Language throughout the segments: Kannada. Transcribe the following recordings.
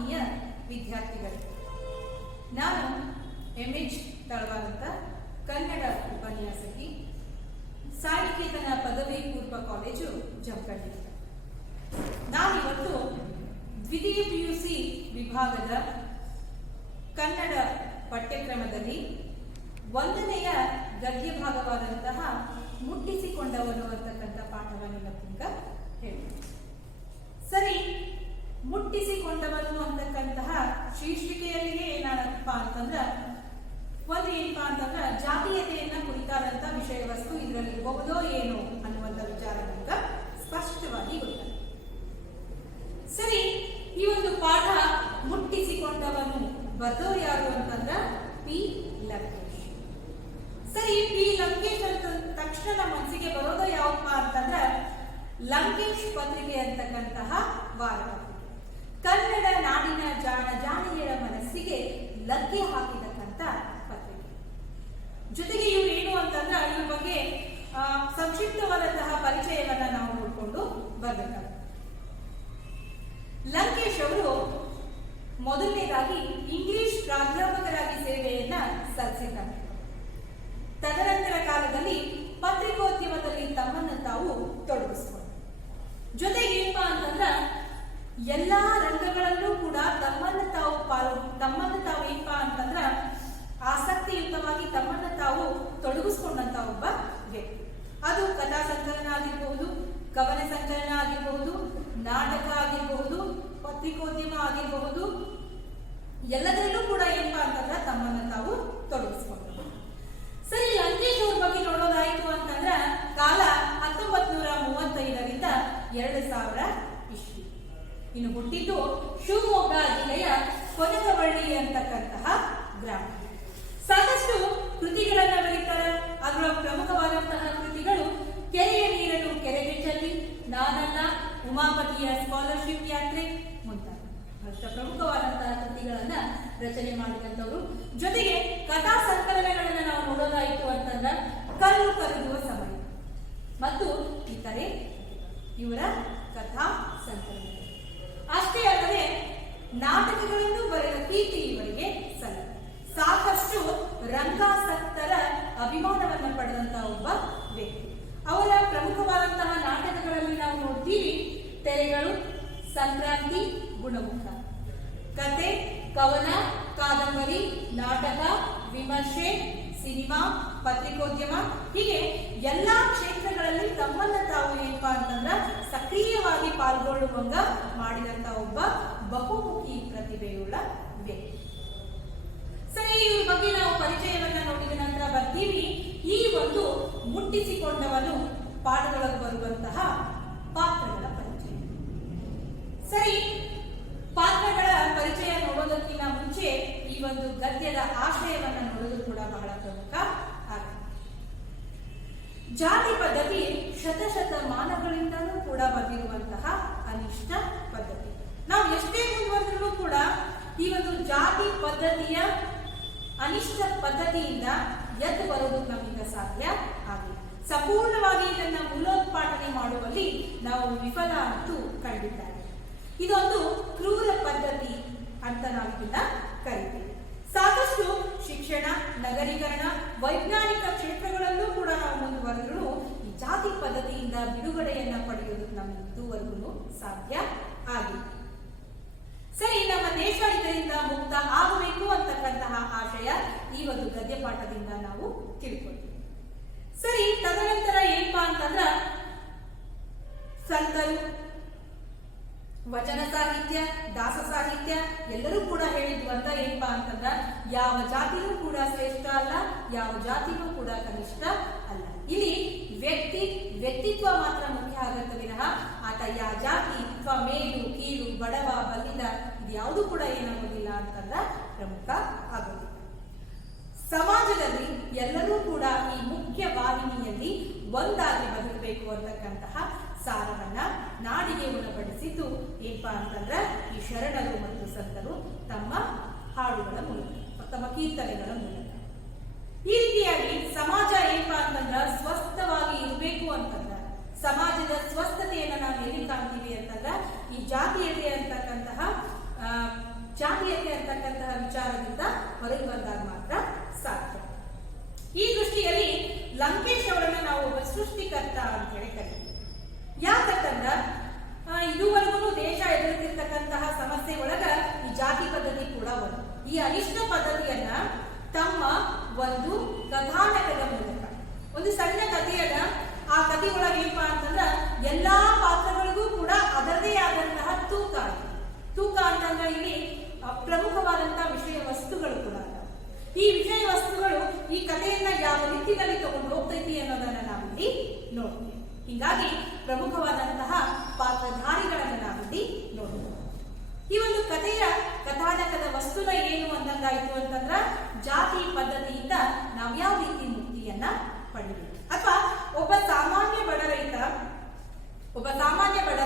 ಆತ್ಮೀಯ ವಿದ್ಯಾರ್ಥಿಗಳು, ನಾನು MH ತಳವಾರ್ ಅಂತ ಕನ್ನಡ ಉಪನ್ಯಾಸಕಿ, ಸಾಹಿತ್ಯೇತನ ಪದವಿ ಪೂರ್ವ ಕಾಲೇಜು ಜಮಖಂಡಿ. ನಾನಿವತ್ತು ದ್ವಿತೀಯ PUC ವಿಭಾಗದ ಕನ್ನಡ ಪಠ್ಯಕ್ರಮದಲ್ಲಿ 1ನೆಯ ಗದ್ಯ ಭಾಗವಾದಂತಹ ಮುಟ್ಟಿಸಿಕೊಂಡವನು ಅಂತಕ್ಕಂಥ ಪಾಠವನ್ನು ನಮ್ಗ ಹೇಳ್ತೀನಿ. ಸರಿ, ಮುಟ್ಟಿಸಿಕೊಂಡವನು ಅಂತಕ್ಕಂತಹ ಶೀರ್ಷಿಕೆಯಲ್ಲಿಯೇ ಏನಪ್ಪ ಅಂತಂದ್ರೆ ಏನಪ್ಪಾ ಅಂತಂದ್ರೆ ಜಾತೀಯತೆಯನ್ನ ಕುರಿತಾದಂತ ವಿಷಯ ವಸ್ತು ಇದರಲ್ಲಿ ಇರಬಹುದೋ ಏನೋ ಅನ್ನುವಂಥ ವಿಚಾರ ನಮ್ಗ ಸ್ಪಷ್ಟವಾಗಿ ಗೊತ್ತಾಗುತ್ತೆ. ಸರಿ, ಈ ಒಂದು ಪಾಠ ಮುಟ್ಟಿಸಿಕೊಂಡವನು ಬರೆದವರು ಯಾರು ಅಂತಂದ್ರ P. ಲಂಕೇಶ್. ಸರಿ, P. ಲಂಕೇಶ್ ಅಂತ ತಕ್ಷಣ ಮನಸ್ಸಿಗೆ ಬರೋದು ಯಾವಪ್ಪ ಅಂತಂದ್ರೆ ಲಂಕೇಶ್ ಪತ್ರಿಕೆ ಅಂತಕ್ಕಂತಹ ವಾರ, ಕನ್ನಡ ನಾಡಿನ ಜಾಣ ಜಾಣಿಯರ ಮನಸ್ಸಿಗೆ ಲಗ್ಗೆ ಹಾಕಿದಕ್ಕಂತ ಪತ್ರಿಕೆ. ಜೊತೆಗೆ ಇವ್ರು ಏನು ಅಂತಂದ್ರೆ ಇವ್ರ ಬಗ್ಗೆ ಸಂಕ್ಷಿಪ್ತವಾದಂತಹ ಪರಿಚಯವನ್ನ ನಾವು ನೋಡಿಕೊಂಡು ಬರ್ಬೇಕಾಗುತ್ತೆ. ಲಂಕೇಶ್ ಅವರು ಮೊದಲನೇದಾಗಿ ಇಂಗ್ಲಿಷ್ ಪ್ರಾಧ್ಯಾಪಕರಾಗಿ ಸೇವೆಯನ್ನ ಸಲ್ಲಿಸಿದ್ದಾರೆ. ತದನಂತರ ಕಾಲದಲ್ಲಿ ಪತ್ರಿಕೋದ್ಯಮದಲ್ಲಿ ತಮ್ಮನ್ನು ತಾವು ತೊಡಗಿಸಿಕೊಂಡರು. ಜೊತೆಗೆ ಏನಪ್ಪಾ ಅಂತಂದ್ರ ಎಲ್ಲಾ ರಂಗಗಳಲ್ಲೂ ಕೂಡ ತಮ್ಮನ್ನು ತಾವು ಏನಪ್ಪಾ ಅಂತಂದ್ರ ಆಸಕ್ತಿಯುತವಾಗಿ ತಮ್ಮನ್ನು ತಾವು ತೊಡಗಿಸ್ಕೊಂಡಂತ ಒಬ್ಬ ವ್ಯಕ್ತಿ. ಅದು ಕಥಾ ಸಂಕಲನ ಆಗಿರಬಹುದು, ಕವನ ಸಂಕಲನ ಆಗಿರಬಹುದು, ನಾಟಕ ಆಗಿರಬಹುದು, ಪತ್ರಿಕೋದ್ಯಮ ಆಗಿರಬಹುದು, ಎಲ್ಲದರಲ್ಲೂ ಕೂಡ ಏನಪ್ಪಾ ಅಂತಂದ್ರ ತಮ್ಮನ್ನು ತಾವು ತೊಡಗಿಸ್ಕೊಂಡ್ರು. ಸರಿ, ಲಂಕೇಶ್ ಅವ್ರ ಬಗ್ಗೆ ನೋಡೋದಾಯ್ತು ಅಂತಂದ್ರ ಕಾಲ 1935ರಿಂದ 2000 ಇಸ್ವಿ. ಇನ್ನು ಹುಟ್ಟಿದ್ದು ಶಿವಮೊಗ್ಗ ಜಿಲ್ಲೆಯ ಕೊನಗವಳ್ಳಿ ಅಂತಕ್ಕಂತಹ ಗ್ರಾಮ. ಸಾಕಷ್ಟು ಕೃತಿಗಳನ್ನ ಬರೀತಾರೆ. ಅದರ ಪ್ರಮುಖವಾದಂತಹ ಕೃತಿಗಳು ಕೆರೆಯ ನೀರನ್ನು ಕೆರೆಗೆ ಚೆಲ್ಲಿ, ನಾನಲ್ಲ, ಉಮಾಪತಿಯ ಸ್ಕಾಲರ್ಶಿಪ್ ಯಾತ್ರೆ ಮುಂತಾದ ಅಷ್ಟ ಪ್ರಮುಖವಾದಂತಹ ಕೃತಿಗಳನ್ನ ರಚನೆ ಮಾಡಿದಂಥವರು. ಜೊತೆಗೆ ಕಥಾ ಸಂಕಲನಗಳನ್ನ ನಾವು ನೋಡೋದಾಯಿತು ಅಂತಂದ್ರೆ ಕಲ್ಲು ಕರಗುವ ಸಮಯ ಮತ್ತು ಇತರೆ ಇವರ ಕಥಾ ಸಂಕಲನಗಳು. ಅಷ್ಟೇ ಅಲ್ಲದೆ ನಾಟಕಗಳನ್ನು ಬರೆದ ಕೀರ್ತಿ ಇವರಿಗೆ ಸಲ್ಲ. ಸಾಕಷ್ಟು ರಂಗಾಸಕ್ತರ ಅಭಿಮಾನವನ್ನು ಪಡೆದಂತಹ ಒಬ್ಬ ವ್ಯಕ್ತಿ. ಅವರ ಪ್ರಮುಖವಾದಂತಹ ನಾಟಕಗಳಲ್ಲಿ ನಾವು ನೋಡ್ತೀವಿ ತೆರೆಗಳು, ಸಂಕ್ರಾಂತಿ, ಗುಣಮುಖ, ಕತೆ, ಕವನ, ಕಾದಂಬರಿ, ನಾಟಕ, ವಿಮರ್ಶೆ, ಸಿನಿಮಾ, ಪತ್ರಿಕೋದ್ಯಮ, ಹೀಗೆ ಎಲ್ಲಾ ಕ್ಷೇತ್ರಗಳಲ್ಲಿ ತಮ್ಮನ್ನ ತಾವು ಏನಪ್ಪಾ ಅಂತಂದ್ರ ಸಕ್ರಿಯವಾಗಿ ಪಾಲ್ಗೊಳ್ಳುವಂಗ ಮಾಡಿದಂತ ಒಬ್ಬ ಬಹುಮುಖಿ ಪ್ರತಿಭೆಯುಳ್ಳ ವ್ಯಕ್ತಿ. ಸರಿ, ಇವ್ರ ಬಗ್ಗೆ ನಾವು ಪರಿಚಯವನ್ನ ನೋಡಿದ ನಂತರ ಬರ್ತೀವಿ ಈ ಒಂದು ಮುಟ್ಟಿಸಿಕೊಂಡವನು ಪಾಠದೊಳಗೆ ಬರುವಂತಹ ಪಾತ್ರಗಳ ಪರಿಚಯ. ಸರಿ, ಪಾತ್ರಗಳ ಪರಿಚಯ ನೋಡೋದಕ್ಕಿಂತ ಮುಂಚೆ ಈ ಒಂದು ಗದ್ಯದ ಆಶಯವನ್ನ ನೋಡೋದು ಕೂಡ ಬಹಳ ಪ್ರಮುಖ ಆಗಿದೆ. ಜಾತಿ ಪದ್ಧತಿ ಶತಶತಮಾನಗಳಿಂದಲೂ ಕೂಡ ಬಂದಿರುವಂತಹ ಅನಿಷ್ಟ ಪದ್ಧತಿ. ನಾವು ಎಷ್ಟೇ ಮುಂದುವರೆದ್ರೂ ಕೂಡ ಈ ಒಂದು ಜಾತಿ ಪದ್ಧತಿಯ ಅನಿಷ್ಟ ಪದ್ಧತಿಯಿಂದ ಎದ್ದು ಬರೋದು ನಮ್ಮಿಂದ ಸಾಧ್ಯ ಆಗಿಲ್ಲ. ಸಂಪೂರ್ಣವಾಗಿ ಇದನ್ನ ಮೂಲೋತ್ಪಾದನೆ ಮಾಡುವಲ್ಲಿ ನಾವು ವಿಫಲ ಅಂತೂ ಕಂಡಿದ್ದಾರೆ. ಇದೊಂದು ಕ್ರೂರ ಪದ್ಧತಿ ಅಂತ ನಾವು ಇದನ್ನ ಕರಿತೀವಿ. ಸಾಕಷ್ಟು ಶಿಕ್ಷಣ, ನಗರೀಕರಣ, ವೈಜ್ಞಾನಿಕ ಕ್ಷೇತ್ರಗಳಲ್ಲೂ ಕೂಡ ನಾವು ಮುಂದುವರೆದ್ರೂ ಈ ಜಾತಿ ಪದ್ಧತಿಯಿಂದ ಬಿಡುಗಡೆಯನ್ನ ಪಡೆಯೋದಕ್ಕೆ ನಮ್ಗೆ ಇದುವರೆಗೂ ಸಾಧ್ಯ ಆಗಿಲ್ಲ. ಸರಿ, ನಮ್ಮ ದೇಶ ಇದರಿಂದ ಮುಕ್ತ ಆಗಬೇಕು ಅಂತಕ್ಕಂತಹ ಆಶಯ ಈ ಒಂದು ಗದ್ಯ ಪಾಠದಿಂದ ನಾವು ತಿಳ್ಕೊಳ್ತೀವಿ. ಸರಿ, ತದನಂತರ ಏನಪ್ಪಾ ಅಂತಂದ್ರ ಸಂತರು, ವಚನ ಸಾಹಿತ್ಯ, ದಾಸ ಸಾಹಿತ್ಯ ಎಲ್ಲರೂ ಕೂಡ ಹೇಳಿದ್ವು ಅಂತ ಏನಪ್ಪಾ ಅಂತಂದ್ರ ಯಾವ ಜಾತಿನೂ ಕೂಡ ಶ್ರೇಷ್ಠ ಅಲ್ಲ, ಯಾವ ಜಾತಿನೂ ಕೂಡ ಕನಿಷ್ಠ ಅಲ್ಲ. ಇಲ್ಲಿ ವ್ಯಕ್ತಿತ್ವ ಮಾತ್ರ ಮುಖ್ಯ ಆಗತ್ತ ವಿನಃ ಆತ ಯಾವ ಜಾತಿ ಅಥವಾ ಮೇಲು ಕೀಳು, ಬಡವ, ಬಲ್ಲಿದ ಇದ್ಯಾವುದು ಕೂಡ ಏನಾಗೋದಿಲ್ಲ ಅಂತಂದ್ರ ಪ್ರಮುಖ ಆಗೋದಿಲ್ಲ. ಸಮಾಜದಲ್ಲಿ ಎಲ್ಲರೂ ಕೂಡ ಈ ಮುಖ್ಯ ವಾಹಿನಿಯಲ್ಲಿ ಒಂದಾಗಿ ಬದುಕಬೇಕು ಅಂತಕ್ಕಂತಹ ಸಾರವನ್ನ ನಾಡಿಗೆ ಉಣಬಡಿಸಿದ್ದು ಏನಪ್ಪಾ ಅಂತಂದ್ರ ಈ ಶರಣರು ಮತ್ತು ಸಂತರು ತಮ್ಮ ಹಾಡುಗಳ ಮೂಲಕ, ತಮ್ಮ ಕೀರ್ತನೆಗಳ ಮೂಲಕ. ಈ ರೀತಿಯಾಗಿ ಸಮಾಜ ಏನಪ್ಪಾ ಅಂತಂದ್ರ ಸ್ವಸ್ಥವಾಗಿ ಇರಬೇಕು ಅಂತಂದ್ರ, ಸಮಾಜದ ಸ್ವಸ್ಥತೆಯನ್ನ ನಾವು ಎಲ್ಲಿ ಕಾಣ್ತೀವಿ ಅಂತಂದ್ರ ಈ ಜಾತೀಯತೆ ಅಂತಕ್ಕಂತಹ ಹೊರಗೆ ಬಂದಾಗ ಮಾತ್ರ ಸಾಧ್ಯ. ಈ ದೃಷ್ಟಿಯಲ್ಲಿ ಲಂಕೇಶ್ ಅವರನ್ನ ನಾವು ಒಬ್ಬ ಸೃಷ್ಟಿಕರ್ತ ಅಂತ ಹೇಳಿ ಕರೀತೀವಿ. ಯಾಕಂತಂದ್ರ ಇದುವರೆಗೂ ದೇಶ ಎದುರಿಸಿರ್ತಕ್ಕಂತಹ ಸಮಸ್ಯೆ ಒಳಗ ಈ ಜಾತಿ ಪದ್ಧತಿ ಕೂಡ ಒಂದು. ಈ ಅನಿಷ್ಟ ಪದ್ಧತಿಯನ್ನ ತಮ್ಮ ಒಂದು ಕಥಾನಕದ ಮೂಲಕ ಒಂದು ಸಣ್ಣ ಕಥೆಯನ್ನ, ಆ ಕಥೆ ಒಳಗೆ ಏನಪ್ಪಾ ಅಂತಂದ್ರ ಎಲ್ಲಾ ಪಾತ್ರಗಳಿಗೂ ಕೂಡ ಅದರದೇ ಆದಂತಹ ತೂಕ ಇದೆ. ತೂಕ ಅಂತಂದ್ರೆ ಇಲ್ಲಿ ಪ್ರಮುಖವಾದಂತಹ ವಿಷಯ ವಸ್ತುಗಳು ಕೂಡ ಈ ವಿಷಯ ವಸ್ತುಗಳು ಈ ಕಥೆಯನ್ನ ಯಾವ ರೀತಿಯಲ್ಲಿ ತಗೊಂಡು ಹೋಗ್ತೈತಿ ಅನ್ನೋದನ್ನ ನಾವಿಲ್ಲಿ ನೋಡ್ತೀವಿ. ಹೀಗಾಗಿ ಪ್ರಮುಖವಾದಂತಹ ಪಾತ್ರಧಾರಿಗಳನ್ನ ನಾವಿಲ್ಲಿ ನೋಡ್ತೀವಿ. ಈ ಒಂದು ಕಥೆಯ ಕಥಾನಕದ ವಸ್ತುನ ಏನು ಅಂದಂಗಾಯ್ತು ಅಂತಂದ್ರ ಜಾತಿ ಪದ್ಧತಿಯಿಂದ ನಾವು ಯಾವ ರೀತಿ ಮುಕ್ತಿಯನ್ನ ಪಡಿಬೇಕು, ಅಥವಾ ಒಬ್ಬ ಸಾಮಾನ್ಯ ಬಡ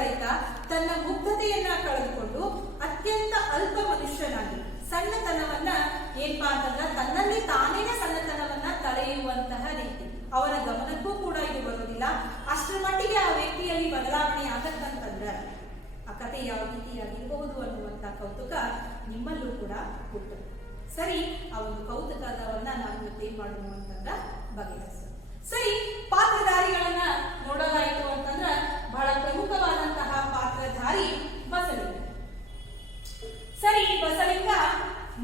ರೈತ ತನ್ನ ಮುಗ್ಧತೆಯನ್ನ ಕಳೆದುಕೊಂಡು ಅತ್ಯಂತ ಅಲ್ಪ ಮನುಷ್ಯನಾಗಿ ಸಣ್ಣತನವನ್ನ ಏನಪ್ಪಾ ಅಂತಂದ್ರ ತನ್ನಲ್ಲಿ ತಾನೇನೆ ಸಣ್ಣತನವನ್ನ ತಳೆಯುವಂತಹ ರೀತಿ ಅವನ ಗಮನಕ್ಕೂ ಕೂಡ ಇದು ಬರೋದಿಲ್ಲ. ಅಷ್ಟರ ಮಟ್ಟಿಗೆ ಆ ವ್ಯಕ್ತಿಯಲ್ಲಿ ಬದಲಾವಣೆ ಆಗತ್ತಂತಂದ್ರ ಆ ಕಥೆ ಯಾವ ರೀತಿಯಾಗಿರಬಹುದು ಅನ್ನುವಂತ ಕೌತುಕ ನಿಮ್ಮಲ್ಲೂ ಕೂಡ ಹುಟ್ಟುತ್ತೆ. ಸರಿ, ಆ ಒಂದು ಕೌತುಕದವನ್ನ ನಾವು ಇವತ್ತೇನ್ ಮಾಡೋಣ ಅಂತಂದ್ರ ಬಗೆಹರಿಸ. ಸರಿ, ಪಾತ್ರಧಾರಿಗಳನ್ನ ನೋಡೋದಾಯ್ತು ಅಂತಂದ್ರ ಬಹಳ ಪ್ರಮುಖವಾದಂತಹ ಪಾತ್ರಧಾರಿ ಬಸಲಿಂಗ. ಸರಿ, ಬಸಲಿಂಗ